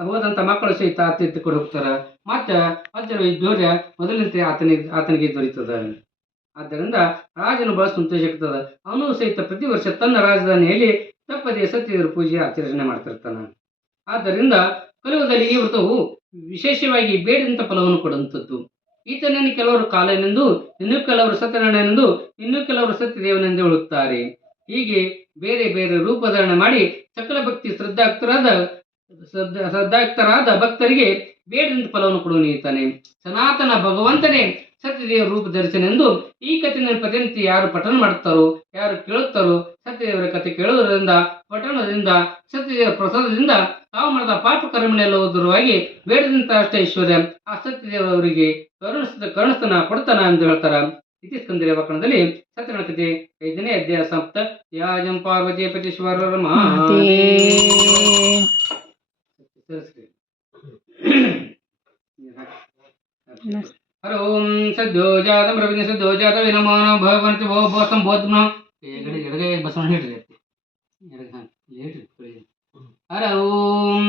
ಹೋದಂತ ಮಕ್ಕಳು ಸಹಿತ ಆತ ಕೊಡು ಹೋಗ್ತಾರ. ಮತ್ತೆ ವಜ್ರ ವೈಢೂರ್ಯ ಮೊದಲಿನಂತೆ ಆತನಿಗೆ ದೊರೀತದ. ಆದ್ದರಿಂದ ರಾಜನು ಬಹಳ ಸಂತೋಷ ಅವನು ಸಹಿತ ಪ್ರತಿ ವರ್ಷ ತನ್ನ ರಾಜಧಾನಿಯಲ್ಲಿ ತಪ್ಪದೇ ಸತ್ಯದೇವರ ಪೂಜೆ ಆಚರಣೆ ಮಾಡ್ತಿರ್ತಾನೆ. ಆದ್ದರಿಂದ ಕಲಿಯುಗದಲ್ಲಿ ಈ ವ್ರತವು ವಿಶೇಷವಾಗಿ ಬೇಡದಂತ ಫಲವನ್ನು ಕೊಡುವಂಥದ್ದು. ಈತನನ್ನು ಕೆಲವರು ಕಾಲನೆಂದು, ಇನ್ನೂ ಕೆಲವರು ಸತ್ಯನಾರಾಯಣನೆಂದು, ಇನ್ನೂ ಕೆಲವರು ಸತ್ಯದೇವನೆಂದು ಹೇಳುತ್ತಾರೆ. ಹೀಗೆ ಬೇರೆ ಬೇರೆ ರೂಪಧಾರಣೆ ಮಾಡಿ ಸಕಲ ಭಕ್ತಿ ಶ್ರದ್ಧಾಕ್ತರಾದ ಭಕ್ತರಿಗೆ ಬೇಡದಂತ ಫಲವನ್ನು ಕೊಡುವನು ಈತನೇ. ಸನಾತನ ಭಗವಂತನೇ ಸತ್ಯದೇವರ ರೂಪ ಧರಿಸನೆಂದು ಈ ಕಥೆಯನ್ನು ಪದ್ಯಂತಿ ಯಾರು ಪಠಣ ಮಾಡುತ್ತಾರೋ, ಯಾರು ಕೇಳುತ್ತಾರೋ, ಸತ್ಯದೇವರ ಕಥೆ ಕೇಳುವುದರಿಂದ, ಪಠಣದಿಂದ, ಸತ್ಯದೇವರ ಪ್ರಸಾದದಿಂದ ತಾವು ಮಾಡಿದ ಪಾಪ ಕರ್ಮನೆಲ್ಲ ದೂರವಾಗಿ ಬೇಡದಂತ ಅಷ್ಟ ಐಶ್ವರ್ಯ ಆ ಸತ್ಯದೇವರವರಿಗೆ ಕರುಣಿಸ್ತನ ಕೊಡ್ತಾನ ಎಂದು ಹೇಳ್ತಾರ. ಇತಿ ಸ್ಕಂದ ವಾಕಣದಲ್ಲಿ ಸತ್ಯನಾರಾಯಣ ಕಥೆ 5ನೇ ಅಧ್ಯಾಯ ಸಮಾಪ್ತ. ಯಾಜಂ ಪಾರ್ವತಿ ಪತೀಶ್ವರ ಹರೋಂ ಸದ್ಯೋ ಜಾತಂ ರವಿನ ಸದ್ಯೋ ಜಾತ ವಿನಮೋನ ಭಗವಂತ ಭವ ಸಂಬೋಧನ ಎಡಗೈ ಬಸವಣ್ಣ ಹೇಳ್ರಿ ಹರೋಂ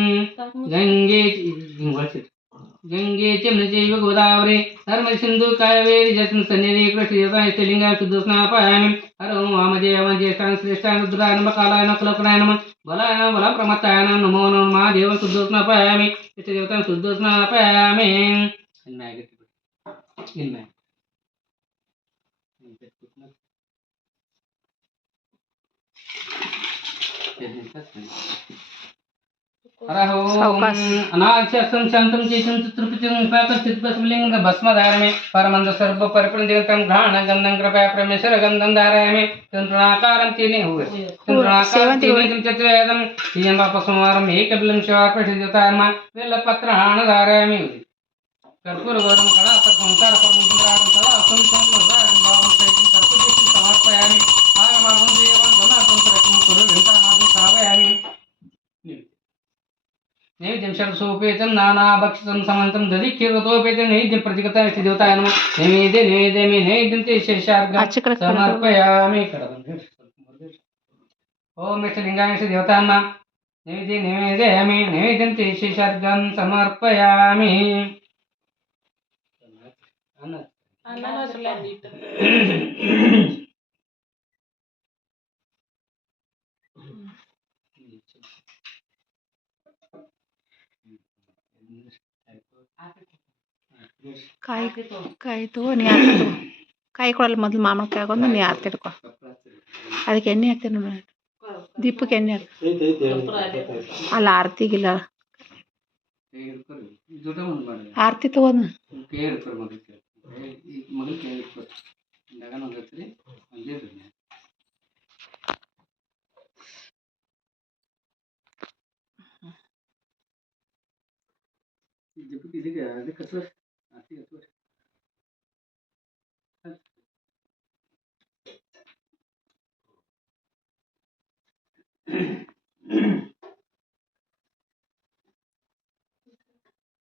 ಗಂಗೆ ಚೈವ ಗೋದಾವರಿ ನರ್ಮದ ಸಿಂಧು ಕಾವೇರಿ ಜಸ್ನ ಸನ್ನಿಧಿ ಕೃಷ್ಣ ಲಿಂಗ ಶುದ್ಧ ಸ್ನಾಪಾಯಾಮಿ. ಹರೋಂ ವಾಮದೇವ ಜ್ಯೇಷ್ಠಾನ ಶ್ರೇಷ್ಠಾನ ರುದ್ರಾಯ ನಮ ಕಾಲಾಯ ನಮ ಕುಲಕುನಾಯ ನಮ ಬಲಾಯ ನಮ ಬಲ ಪ್ರಮತ್ತಾಯ ನಮೋ ನಮ ಮಹಾದೇವ ಶುದ್ಧ ಸ್ನಾಪಾಯಾಮಿ. ಇಷ್ಟ ದೇವತಾ ಶುದ್ಧ ಸ್ನಾಪಾಯಾಮಿ. ಅನಾಕ್ಷಂ ಶಾಂತಂ ಚೇತಂ ಚಿತ್ರಪತಿಂ ಪಾಕಚಿತ್ಪಸ್ಮಲಿಂಗ ಭಸ್ಮಧಾರಮೆ ಪರಮಂದ ಸರ್ವ ಪರಿಪೂರ್ಣ ದೇವತಾಂ ಘ್ರಾಣ ಗಂಧಂ ಕೃಪಾ ಪರಮೇಶ್ವರ ಗಂಧಂ ಧಾರಯಾಮಿ. ಚಂದ್ರನಾಕಾರಂ ಚೇನೆ ಚಂದ್ರನಾಕಾರಂ ಚೇನೆ ಚತುರ್ವೇದಂ ಶ್ರೀಯಂ ಪಾಪಸಂಹಾರಂ ಏಕಬಿಲಂ ಶಿವಾರ್ಪಣೆ ದೇವತಾರ್ಮ ವೆಲ್ಲಪತ್ರ ಹಾಣ ಧಾರಯಾಮಿ. ಕರ್ಪೂರ ಗೌರಂ ಕಣ ಸಂಸಾರ ಪರಮೇಂದ್ರಾರಂ ಸದಾ ಸಂಸಂ ಭಾವಂ ಸಹಿತಂ ಕರ್ಪೂರಂ ಸಮರ್ಪಯಾಮಿ. ಆಗಮಾರ್ಗಂ ದೇವಂ ಗಮನಂತರಕಂ ಕುರು ವೆಂಕಟನಾಥಂ ಸಾವಯಾಮಿ. ನೈವೇದ್ಯಂ ಷಡ್ಸೋಪೇತಂ ನಾನಾ ಭಕ್ಷಿತಂ ಸಮಂತಂ ದಧಿಕ್ಷೀರತೋಪೇತಂ ನೈವೇದ್ಯಂ ಪ್ರತಿಗತ ಇಷ್ಟ ದೇವತಾಯ ನಮಃ. ನೈವೇದ್ಯಮೇ ನೈವೇದ್ಯಂತೆ ಶೇಷಾರ್ಘ್ಯಂ ಸಮರ್ಪಯಾಮಿ. ಓಂ ಇಷ್ಟಲಿಂಗಾಯ ಇಷ್ಟ ದೇವತಾಯ ನಮಃ. ನೈವೇದ್ಯಮೇ ನೈವೇದ್ಯಂತೆ ಶೇಷಾರ್ಘ್ಯಂ ಸಮರ್ಪಯಾಮಿ. ಕಾಯಿ ತಗೋ, ನೀ ಆರ್ತಿ ತಗೋ. ಕಾಯಿ ಕೊಡಲ್ಲ ಮೊದಲು ಮಾಮೂಲಿ ಆಗೊಂಡು ನೀ ಆರ್ತಿ ಇಟ್ಕೊ. ಅದಕ್ಕೆ ಎಣ್ಣೆ ಹಾಕ್ತೇನೆ ನೋಡಿ, ದೀಪಕ್ಕೆ ಎಣ್ಣೆ ಹಾಕ. ಅಲ್ಲ ಆರ್ತಿಗಿಲ್ಲ, ಆರ್ತಿ ತಗೋದು.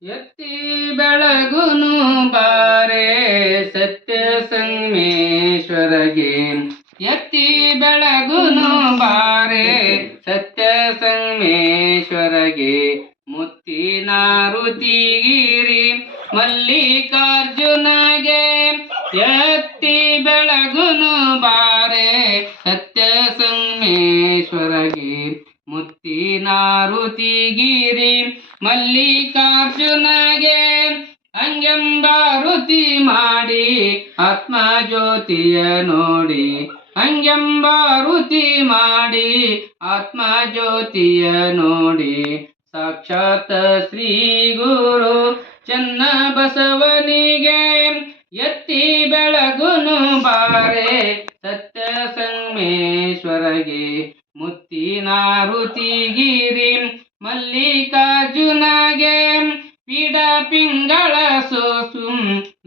ಎತ್ತಿ ಬೆಳಗುನು ಬಾರೆ ಸತ್ಯ ಸಂಗಮೇಶ್ವರಗೆ. ಎತ್ತಿ ಬೆಳಗುನು ಬಾರೆ ಸತ್ಯ ಸಂಗಮೇಶ್ವರಗೆ. ಮುತ್ತಿನಾರುತಿಗಿರಿ ಮಲ್ಲಿಕಾರ್ಜುನಗೆ. ಎತ್ತಿ ಬೆಳಗುನು ಬಾರೆ ಸತ್ಯ ಸಂಗಮೇಶ್ವರಗೆ. ಮುತ್ತಿನಾರುತಿಗಿರಿ ಮಲ್ಲಿಕಾರ್ಜುನಗೆ. ಅಂಗೆಂಬಾರುತಿ ಮಾಡಿ ಆತ್ಮ ಜ್ಯೋತಿಯ ನೋಡಿ. ಅಂಗೆಂಬಾರುತಿ ಮಾಡಿ ಆತ್ಮ ಜ್ಯೋತಿಯ ನೋಡಿ. ಸಾಕ್ಷಾತ್ ಶ್ರೀ ಗುರು ಚನ್ನ ಬಸವನಿಗೆ. ಎತ್ತಿ ಬೆಳಗುನು ಬಾರೆ ಸತ್ಯ ಸಂಗಮೇಶ್ವರಗೆ. ಮುತ್ತಿನಾರುತಿಗಿರಿ ಮಲ್ಲಿಕಾರ್ಜುನಗೆ. ಪೀಡ ಪಿಂಗಳ ಸೋಸುಂ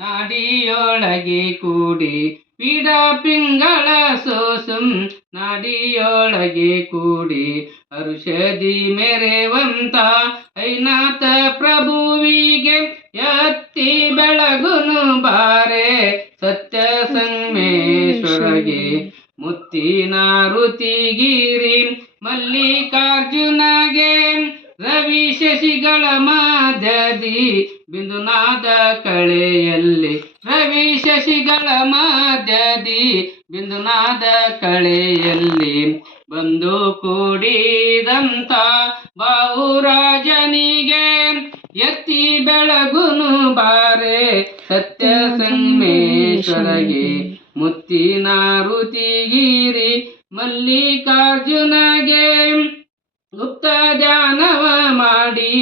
ನಾಡಿಯೊಳಗೆ ಕೂಡಿ. ಪೀಡ ಪಿಂಗಳ ಸೋಸುಂ ನಾಡಿಯೊಳಗೆ ಕೂಡಿ. ಹರುಷದಿ ಮೆರೆವಂತ ಐನಾಥ ಪ್ರಭುವಿಗೆ. ಎತ್ತಿ ಬೆಳಗುನು ಬಾರೆ ಸತ್ಯ ಸಂಗಮೇಶ್ವರಗೆ. ಮುತ್ತಿನಾರುತಿಗಿರಿ ಮಲ್ಲಿಕಾರ್ಜುನಗೆ. ರವಿ ಶಶಿಗಳ ಮಧ್ಯದಿ ಬಿಂದುನಾದ ಕಳೆಯಲ್ಲಿ. ರವಿ ಶಶಿಗಳ ಮಧ್ಯದಿ ಬಿಂದುನಾದ ಕಳೆಯಲ್ಲಿ ಬಂದು ಕೂಡಿದಂತ ಬಾಹುರಾಜನಿಗೆ ಎತ್ತಿ ಬೆಳಗುನು ಬಾರೆ ಸತ್ಯ ಸಂಗಮೇಶ್ವರಗೆ ಮುತ್ತಿನ ಋತಿಗಿರಿ ಮಲ್ಲಿಕಾರ್ಜುನಗೆ ಗುಪ್ತ ಧ್ಯಾನವ ಮಾಡಿ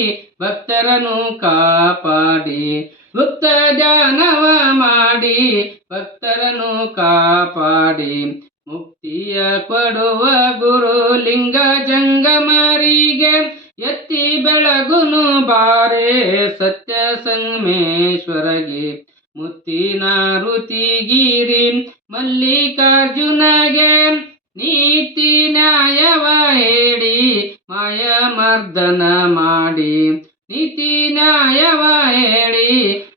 ಭಕ್ತರನ್ನು ಕಾಪಾಡಿ ಗುಪ್ತ ಧ್ಯಾನವ ಮಾಡಿ ಭಕ್ತರನ್ನು ಕಾಪಾಡಿ ಮುಕ್ತಿಯ ಕೊಡುವ ಗುರು ಲಿಂಗ ಜಂಗಮರಿಗೆ ಎತ್ತಿ ಬೆಳಗುನು ಬಾರೆ ಸತ್ಯ ಸಂಗಮೇಶ್ವರಗೆ ಮುತ್ತಿನ ಋತಿಗಿರಿ ಮಲ್ಲಿಕಾರ್ಜುನಗೆ ನೀತಿ ನ್ಯಾಯವ ಹೇಳಿ ಮಾಯ ಮರ್ದನ ಮಾಡಿ ನೀತಿ ನ್ಯಾಯವ ಹೇಳಿ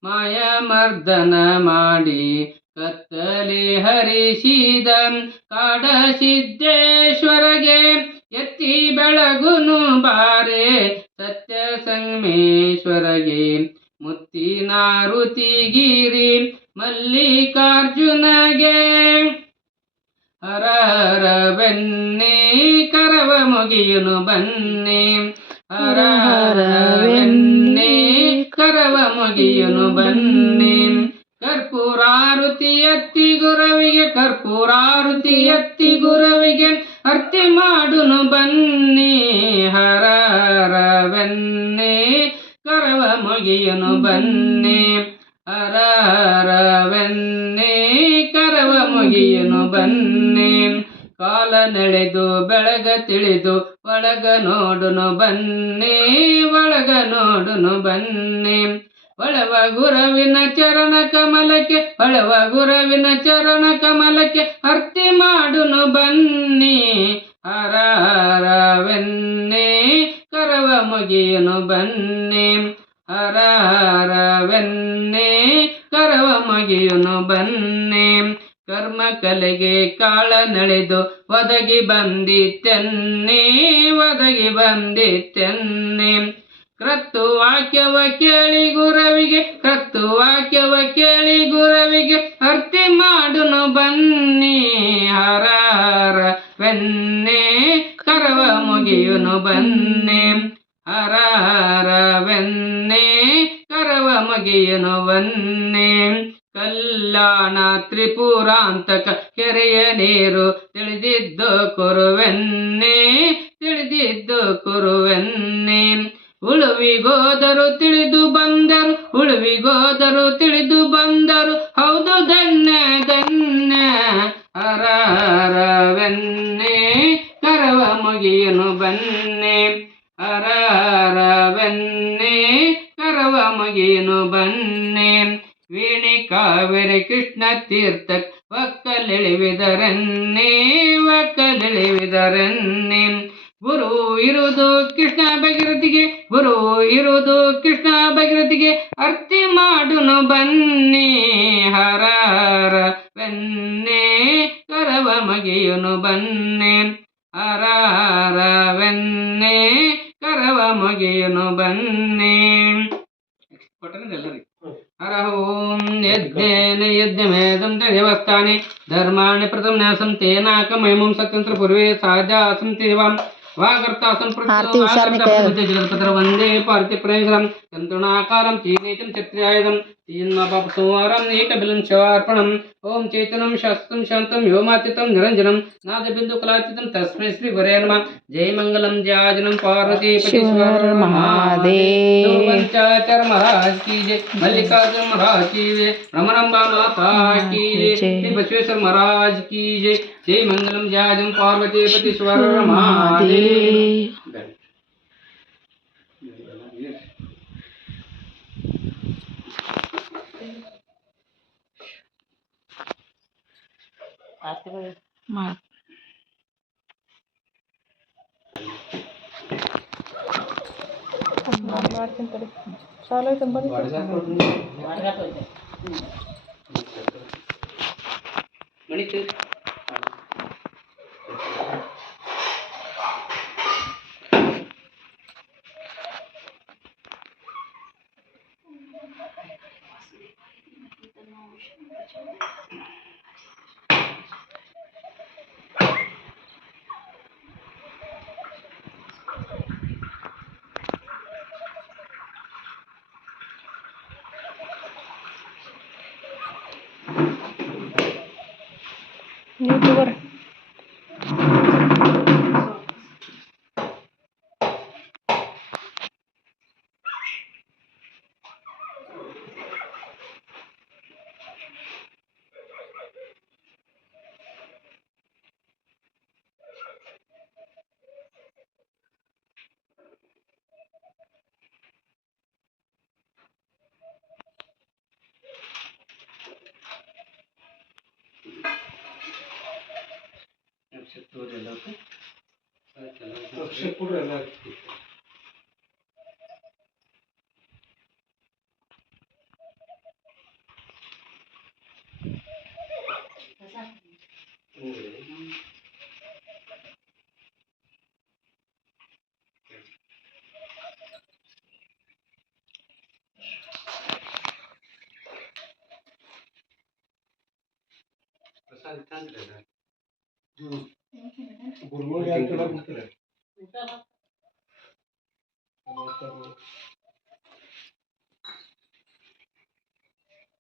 ಮಾಯ ಮರ್ದನ ಮಾಡಿ ಕತ್ತಲೆ ಹರಿಸಿದ ಕಾಡ ಸಿದ್ದೇಶ್ವರಗೆ ಎತ್ತಿ ಬೆಳಗುನು ಬಾರೆ ಸತ್ಯ ಸಂಗಮೇಶ್ವರಗೆ ಮುತ್ತಿನ ಋತಿಗಿರಿ ಮಲ್ಲಿಕಾರ್ಜುನಗೆ ಹರ ಹರವೆನ್ನೆ ಕರವ ಮುಗಿಯುನು ಬನ್ನಿ ಹರ ಹರವೆನ್ನೆ ಕರವ ಮುಗಿಯುನು ಬನ್ನಿ ಕರ್ಪೂರಾರುತಿ ಎತ್ತಿ ಗುರವಿಗೆ ಕರ್ಪೂರಾರುತಿ ಎತ್ತಿ ಗುರವಿಗೆ ಅರ್ತಿ ಮಾಡುನು ಬನ್ನಿ ಹರ ಹರವೆನ್ನೆ ಕರವ ಮುಗಿಯುನು ಬನ್ನಿ ಹರ ಹರವೆನ್ನೆ ಕರವ ಮುಗಿಯುನು ಬನ್ನಿ ಕಾಲ ನೆಳೆದು ಬೆಳಗ ತಿಳಿದು ಒಳಗ ನೋಡುನು ಬನ್ನಿ ಒಳಗ ನೋಡುನು ಬನ್ನಿ ಒಳವ ಗುರವಿನ ಚರಣ ಕಮಲಕ್ಕೆ ಒಳವ ಗುರವಿನ ಚರಣ ಕಮಲಕ್ಕೆ ಅರ್ತಿ ಮಾಡುನು ಬನ್ನಿ ಹರ ಹರವೆನ್ನೆ ಕರವ ಮುಗಿಯುನು ಬನ್ನಿ ಹರ ಹರವೆನ್ನೆ ಕರವ ಮುಗಿಯುನು ಬನ್ನಿ ಕರ್ಮ ಕಲೆಗೆ ಕಾಳ ನಡೆದು ಒದಗಿ ಬಂದಿತ್ತೆನ್ನೆ ಒದಗಿ ಬಂದಿತ್ತೆನ್ನೆ ಕ್ರತ್ತು ವಾಕ್ಯವ ಕೇಳಿ ಗುರವಿಗೆ ಕ್ರತ್ತು ವಾಕ್ಯವ ಕೇಳಿ ಗುರವಿಗೆ ಅರ್ತಿ ಮಾಡುನು ಬನ್ನಿ ಹರ ಹರವೆನ್ನೆ ಕರವ ಮುಗಿಯುನು ಬನ್ನಿ ಹರ ಹರವೆನ್ನೆ ಕರವ ಮುಗಿಯುನು ಬನ್ನಿ ಕಲ್ಯಾಣ ತ್ರಿಪುರಾಂತಕ ಕೆರೆಯ ನೀರು ತಿಳಿದಿದ್ದು ಕುರುವೆನ್ನೆ ತಿಳಿದಿದ್ದು ಕುರುವೆನ್ನೆ ಉಳುವಿಗೋದರು ತಿಳಿದು ಬಂದರು ಉಳುವಿಗೋದರು ತಿಳಿದು ಬಂದರು ಹೌದು ಧನ್ಯ ಧನ್ಯ ಹರ ಹರವೆನ್ನೆ ಕರವ ಮುಗಿಯುನು ಬನ್ನಿ ಹರ ಹರವೆನ್ನೆ ಕರವ ಮುಗಿಯುನು ಬನ್ನಿ ವೀಣಿ ಕಾವೇರಿ ಕೃಷ್ಣ ತೀರ್ಥ ಒಕ್ಕಲಿಳಿವಿದರನ್ನೇ ಒಕ್ಕಲಿಳಿವಿದರನ್ನೇ ಗುರು ಇರುವುದು ಕೃಷ್ಣ ಭಗೀರಥಿಗೆ ಗುರು ಇರುವುದು ಕೃಷ್ಣ ಭಗೀರಥಿಗೆ ಅರ್ತಿ ಮಾಡುನು ಬನ್ನಿ ಹರ ಹರವೆನ್ನೆ ಕರವ ಮುಗಿಯುನು ಬನ್ನಿ ಹರ ಹರವೆನ್ನೆ ಕರವ ಮುಗಿಯುನು ಬನ್ನಿ ಎಲ್ಲರಿಗೆ ಹರ ಓಂ ಯಜ್ಞೇನ ಯಜ್ಞಮೇದಂ ದೇವಸ್ಥಾನೆ ಧರ್ಮಾಣಿ ಪ್ರಥಮ ನ್ಯಾಸಂ ತೇನಾಕಮಯಮಂ ಸತ್ಯಂತ್ರ ಪೂರ್ವೇ ಸಹಜಾಸಂ ದೇವಾಂ ವಾಗರ್ತಾಸಂ ಪ್ರತಿಪತ್ರ ವಂದೇ ಪಾರ್ಥಿ ಪ್ರೇಷರಂ ಯಂತ್ರಣಾಕಾರಂ ಚೀನೇಚಂ ಛತ್ರ್ಯಾಯುಧಂ ಸಂವಾರಂ ಏಕಬಿಲಂ ಶಿವಾರ್ಪಣಂ ಓಂ ಚೇತನಂ ಶಾಸ್ತ್ರಂ ಶಾಂತಂ ವ್ಯೋಮಾತೀತಂ ನಿರಂಜನಂ ನಾದಬಿಂದು ಕಲಾತೀತಂ ತಸ್ಮೈ ಶ್ರೀ ಗುರೇ ನಮಃ ಜೈ ಮಂಗಲಂ ಜಯಾಜನಂ ಪಾರ್ವತಿ ಪರಮೇಶ್ವರ ಮಹಾದೇವ पंचाचर महाराज की जय मल्लिकार्जुन महाराज की जय रमणंबा माता की जय श्री बसवेश्वर महाराज की जय जय मंगलम जयाजन पार्वती पतीश्वर महादेव चालू आहे मणित ಯೂಟ್ಯೂಬರ್.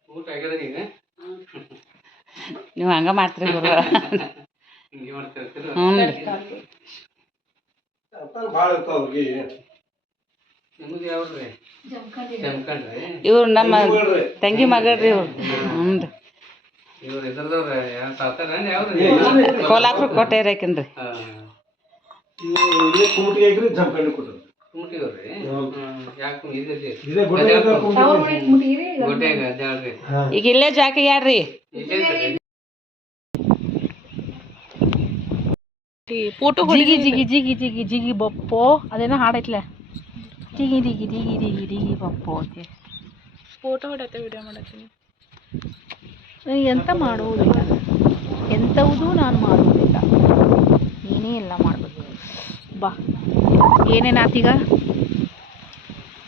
ಊಟ ಆಗ್ಯದ ಈಗ ನೀವು ಹಂಗ ಮಾಡ್ತೀರಿ ಗುರು. ಹಿಂಗೆ ಮಾಡ್ತಿರ್ತೀರ. ಹ್ಞೂ ಭಾಳ ಇರ್ತಾವ ನಿಮಗೆ ಯಾವ್ರಿ ಜಮಖಂಡ್ರಿ ಇವ್ರು ನಮ್ಮ ತಂಗಿ ಮಗಳ್ರಿ ಇವ್ರು. ಹ್ಞೂ ರೀ ಇವ್ರು ಇದ್ರದವ್ರ ಯಾವ ಸಾತಾರ ಯಾವ್ರಿ ಕೋಲಾಪುರ ಕೋಟೆ ಇರಾಕಿನ್ರಿ. ಕುಮಟಿಗವ್ರಿ ಯಾಕೆ ಈಗ ಇಲ್ಲೇ ಜಾಕ ಯಾರ್ರಿ ಫೋಟೋ ಜಿಗಿ ಜಿಗಿ ಜಿಗಿ ಜಿಗಿ ಜಿಗಿ ಬಪ್ಪೋ ಅದೇನೋ ಹಾಡೈತ್ಲೆ ಜಿಗಿ ಜಿಗಿ ಜಿಗಿ ಜಿಗಿ ಜಿಗಿ ಬಪ್ಪೋ ಅಂತ ಫೋಟೋ ಹೊಡತ್ತೆ ವಿಡಿಯೋ ಮಾಡತ್ತೀನಿ. ಎಂತ ಮಾಡುವುದಿಲ್ಲ, ಎಂಥವುದೂ ನಾನು ಮಾಡುವುದಿಲ್ಲ, ನೀನೇ ಎಲ್ಲ ಮಾಡಬೇಕು. ಬಾ ಏನೇನಾತೀಗ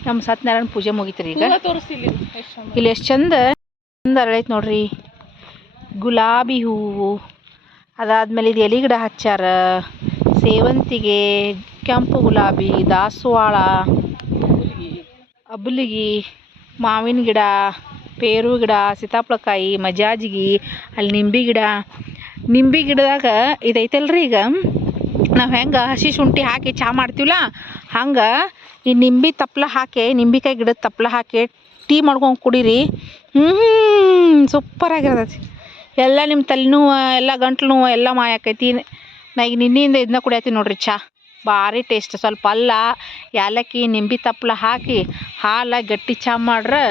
ನಮ್ಮ ಸತ್ಯನಾರಾಯಣ ಪೂಜೆ ಮುಗಿತ್ರಿ. ಈಗ ಇಲ್ಲಿ ಎಷ್ಟು ಚಂದ ಅರಳೈತೆ ನೋಡ್ರಿ, ಗುಲಾಬಿ ಹೂವು. ಅದಾದ್ಮೇಲೆ ಇದು ಎಲೆ ಗಿಡ ಹಚ್ಚಾರ, ಸೇವಂತಿಗೆ, ಕೆಂಪು ಗುಲಾಬಿ, ದಾಸವಾಳ, ಅಬಲಿಗಿ, ಮಾವಿನ ಗಿಡ, ಪೇರು ಗಿಡ, ಸೀತಾಫಲಕಾಯಿ, ಮಜಾಜಿಗಿ, ಅಲ್ಲಿ ನಿಂಬೆ ಗಿಡ. ನಿಂಬೆ ಗಿಡದಾಗ ಇದೈತಲ್ರಿ, ಈಗ ನಾವು ಹೆಂಗೆ ಹಸಿ ಶುಂಠಿ ಹಾಕಿ ಚಹಾ ಮಾಡ್ತೀವಲ್ಲ ಹಂಗೆ ಈ ನಿಂಬೆ ತಪ್ಪಲ ಹಾಕಿ, ನಿಂಬೆಕಾಯಿ ಗಿಡದ ತಪ್ಪಲ ಹಾಕಿ ಟೀ ಮಾಡ್ಕೊಂಡು ಕುಡೀರಿ. ಸೂಪರ್ ಆಗಿರ್ತೈತಿ. ಎಲ್ಲ ನಿಮ್ಮ ತಲೆನೋವು, ಎಲ್ಲ ಗಂಟ್ಲು ನೋವು ಎಲ್ಲ ಮಾಯ ಆಕೈತಿ. ನಾ ಈಗ ನಿನ್ನೆಯಿಂದ ಇದನ್ನ ಕುಡಿಯತ್ತೀನಿ ನೋಡ್ರಿ, ಚಹಾ ಭಾರಿ ಟೇಸ್ಟ್. ಸ್ವಲ್ಪ ಅಲ್ಲ, ಏಲಕ್ಕಿ, ನಿಂಬೆ ತಪ್ಪಲ ಹಾಕಿ ಹಾಲು ಗಟ್ಟಿ ಚಹಾ ಮಾಡ್ರೆ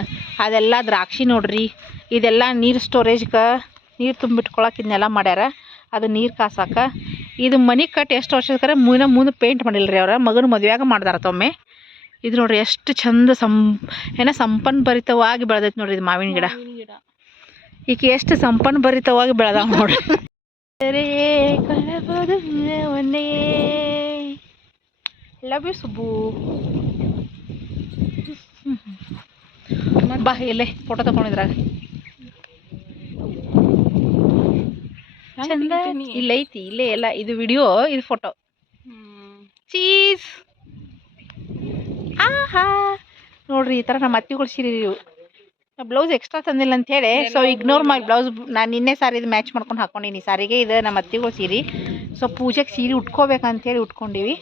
ಅದೆಲ್ಲ ದ್ರಾಕ್ಷಿ ನೋಡ್ರಿ. ಇದೆಲ್ಲ ನೀರು ಸ್ಟೋರೇಜ್ಗೆ, ನೀರು ತುಂಬಿಟ್ಕೊಳಕ್ಕೆ ಇದನ್ನೆಲ್ಲ ಮಾಡ್ಯಾರ. ಅದು ನೀರು ಕಾಸಕ್ಕೆ. ಇದು ಮನೆ ಕಟ್ಟಿ ಎಷ್ಟು ವರ್ಷಕ್ಕರ ಮುಂದೆ ಪೇಂಟ್ ಮಾಡಿಲ್ಲ ರೀ ಅವ್ರ ಮಗನ ಮದುವೆಯಾಗ ಮಾಡ್ದಾರತ್ತೊಮ್ಮೆ. ಇದು ನೋಡ್ರಿ ಎಷ್ಟು ಚಂದ ಸಂಪನ್ನ ಭರಿತವಾಗಿ ಬೆಳೆದೈತೆ ನೋಡ್ರಿ ಇದು ಮಾವಿನ ಗಿಡ. ಈಗ ಎಷ್ಟು ಸಂಪನ್ನ ಭರಿತವಾಗಿ ಬೆಳೆದಾವ ನೋಡ್ರಿ. Love you Subbu. ಬಾ ಇಲ್ಲೇ ಫೋಟೋ ತಗೊಂಡಿದ್ರಾಗ ಚಂದ ಇಲ್ಲ ಐತಿ. ಇಲ್ಲೇ ಎಲ್ಲ ಇದು ವಿಡಿಯೋ, ಇದು ಫೋಟೋ. ಚೀಸ್ ಆಹಾ ನೋಡ್ರಿ, ಈ ಥರ ನಮ್ಮ ಅತ್ತಿಗಳು ಸೀರೆ ಇವು. ಬ್ಲೌಸ್ ಎಕ್ಸ್ಟ್ರಾ ತಂದಿಲ್ಲ ಅಂತ ಹೇಳಿ ಸೊ ಇಗ್ನೋರ್ ಮಾಡಿ ಬ್ಲೌಸ್. ನಾನು ನಿನ್ನೆ ಸಾರಿ ಇದು ಮ್ಯಾಚ್ ಮಾಡ್ಕೊಂಡು ಹಾಕ್ಕೊಂಡಿನಿ. ಸಾರಿಗೆ ಇದು ನಮ್ಮ ಅತ್ತಿಗಳು ಸೀರೆ. ಸೊ ಪೂಜೆಗೆ ಸೀರೆ ಉಟ್ಕೋಬೇಕಂತೇಳಿ ಉಟ್ಕೊಂಡಿವಿ.